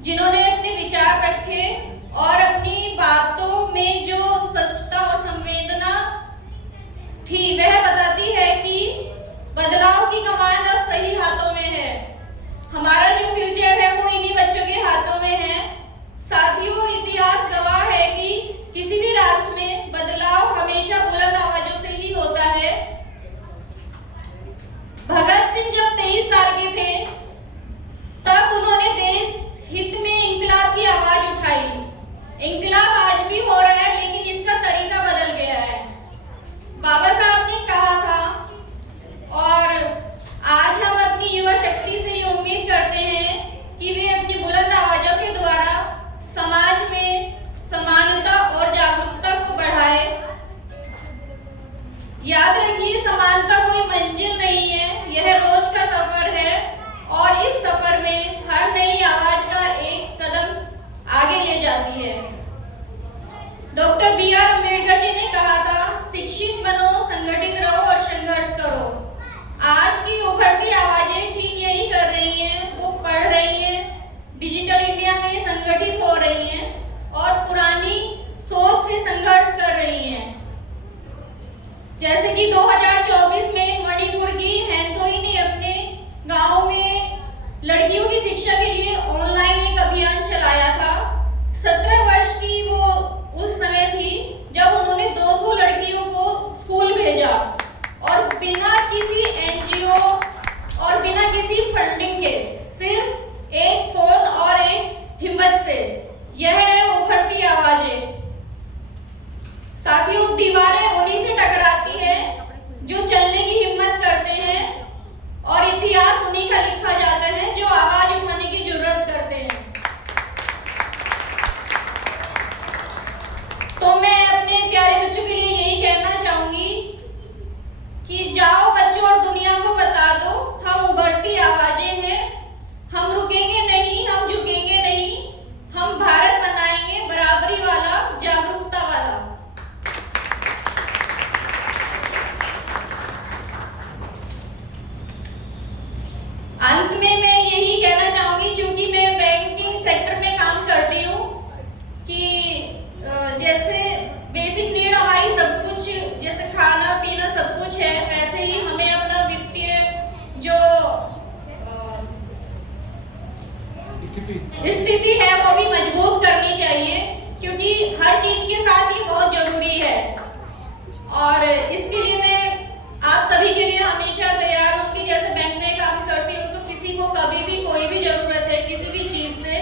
जिन्होंने अपने विचार रखे और अपनी बातों में जो स्पष्टता और संवेदना थी वह बताती है कि बदलाव की कमान अब सही हाथों में है। हमारा जो फ्यूचर है वो इन्हीं बच्चों के हाथों में है। साथियों, इतिहास गवाह है कि किसी भी राष्ट्र में बदलाव हमेशा बुलंद आवाजों से ही होता है। भगत सिंह जब 23 साल के थे तब उन्होंने देश हित में इंकलाब की आवाज उठाई। इंकलाब आज भी हो रहा है लेकिन इसका तरीका बदल गया है। बाबा साहब ने कहा था और आज हम अपनी युवा शक्ति से ये उम्मीद करते हैं कि वे अपनी बुलंद आवाजों के द्वारा समाज में समानता और जागरूकता को बढ़ाए। याद रखिए, समानता कोई मंजिल नहीं है, यह रोज का सफर है और इस सफर में हर नई आवाज का एक कदम आगे ले जाती है। Doctor B.R. अम्बेडकर जी ने कहा था, शिक्षित बनो, संगठित आज की उभरती आवाजें ठीक यही कर रही हैं, वो पढ़ रही हैं, डिजिटल इंडिया में संगठित हो रही हैं और पुरानी सोच से संघर्ष कर रही हैं। जैसे कि 2024 में मणिपुर की हैंथोई ने अपने गांव में लड़कियों की शिक्षा के लिए ऑनलाइन एक अभियान चलाया था। 17 वर्ष की वो उस समय थी जब उन्होंने 200 लड़कियों को स्कूल भेजा और बिना किसी एनजीओ और बिना किसी फंडिंग के सिर्फ एक फोन और एक हिम्मत से। यह है उभरती आवाजें। साथियों, दीवारें उन्हीं से टकराती हैं जो चलने की हिम्मत करते हैं और इतिहास उन्हीं का लिखा जाता है जो आवाज उठाने की जरूरत करते हैं। तो मैं अपने प्यारे बच्चों के लिए यही कहना चाहूंगी कि जाओ बच्चों और दुनिया को बता दो, हम उभरती आवाजें हैं, हम रुकेंगे नहीं, हम झुकेंगे नहीं, हम भारत बनाएंगे बराबरी वाला, जागरूकता वाला। अंत में मैं यही कहना चाहूंगी, क्योंकि मैं बैंकिंग सेक्टर में काम करती हूँ, कि जैसे बेसिक नीड हमारी सब कुछ, जैसे खाना पीना सब कुछ है, वैसे ही हमें अपना वित्तीय जो स्थिति है वो भी मजबूत करनी चाहिए, क्योंकि हर चीज के साथ ये बहुत जरूरी है। और इसके लिए मैं आप सभी के लिए हमेशा तैयार हूँ कि जैसे बैंक में काम करती हूँ तो किसी को कभी भी कोई भी जरूरत है किसी भी चीज से,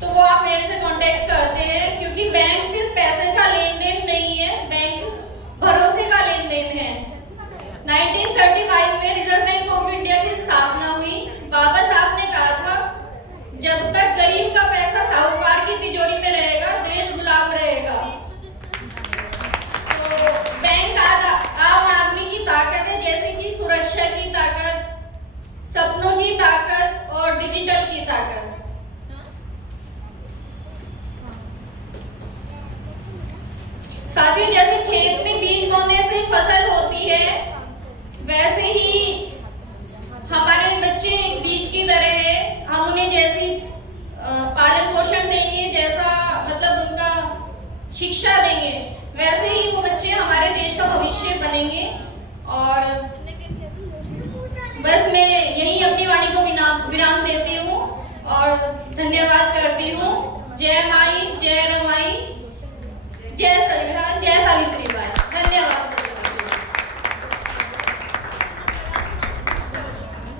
तो वो आप मेरे से कांटेक्ट करते हैं, क्योंकि बैंक सिर्फ पैसे का लेन देन नहीं है, बैंक भरोसे का लेन देन है। 1935 में रिजर्व बैंक ऑफ इंडिया की स्थापना हुई। बाबा साहब ने कहा था, जब तक गरीब का पैसा साहूकार की तिजोरी में रहेगा, देश गुलाम रहेगा। तो बैंक आम आदमी की ताकत है, जैसे कि सुरक्षा की ताकत, सपनों की ताकत और डिजिटल की ताकत। साथियों, जैसे खेत में बीज बोने से फसल होती है, वैसे ही हमारे बच्चे एक बीज की तरह है। हम उन्हें जैसी पालन पोषण देंगे, जैसा मतलब उनका शिक्षा देंगे, वैसे ही वो बच्चे हमारे देश का भविष्य बनेंगे। और बस मैं यही अपनी वाणी को विराम देती हूँ और धन्यवाद करती हूँ। जय माई, जय रमाई, जय संविधान, जय सावित्री बाई। धन्यवाद सभी।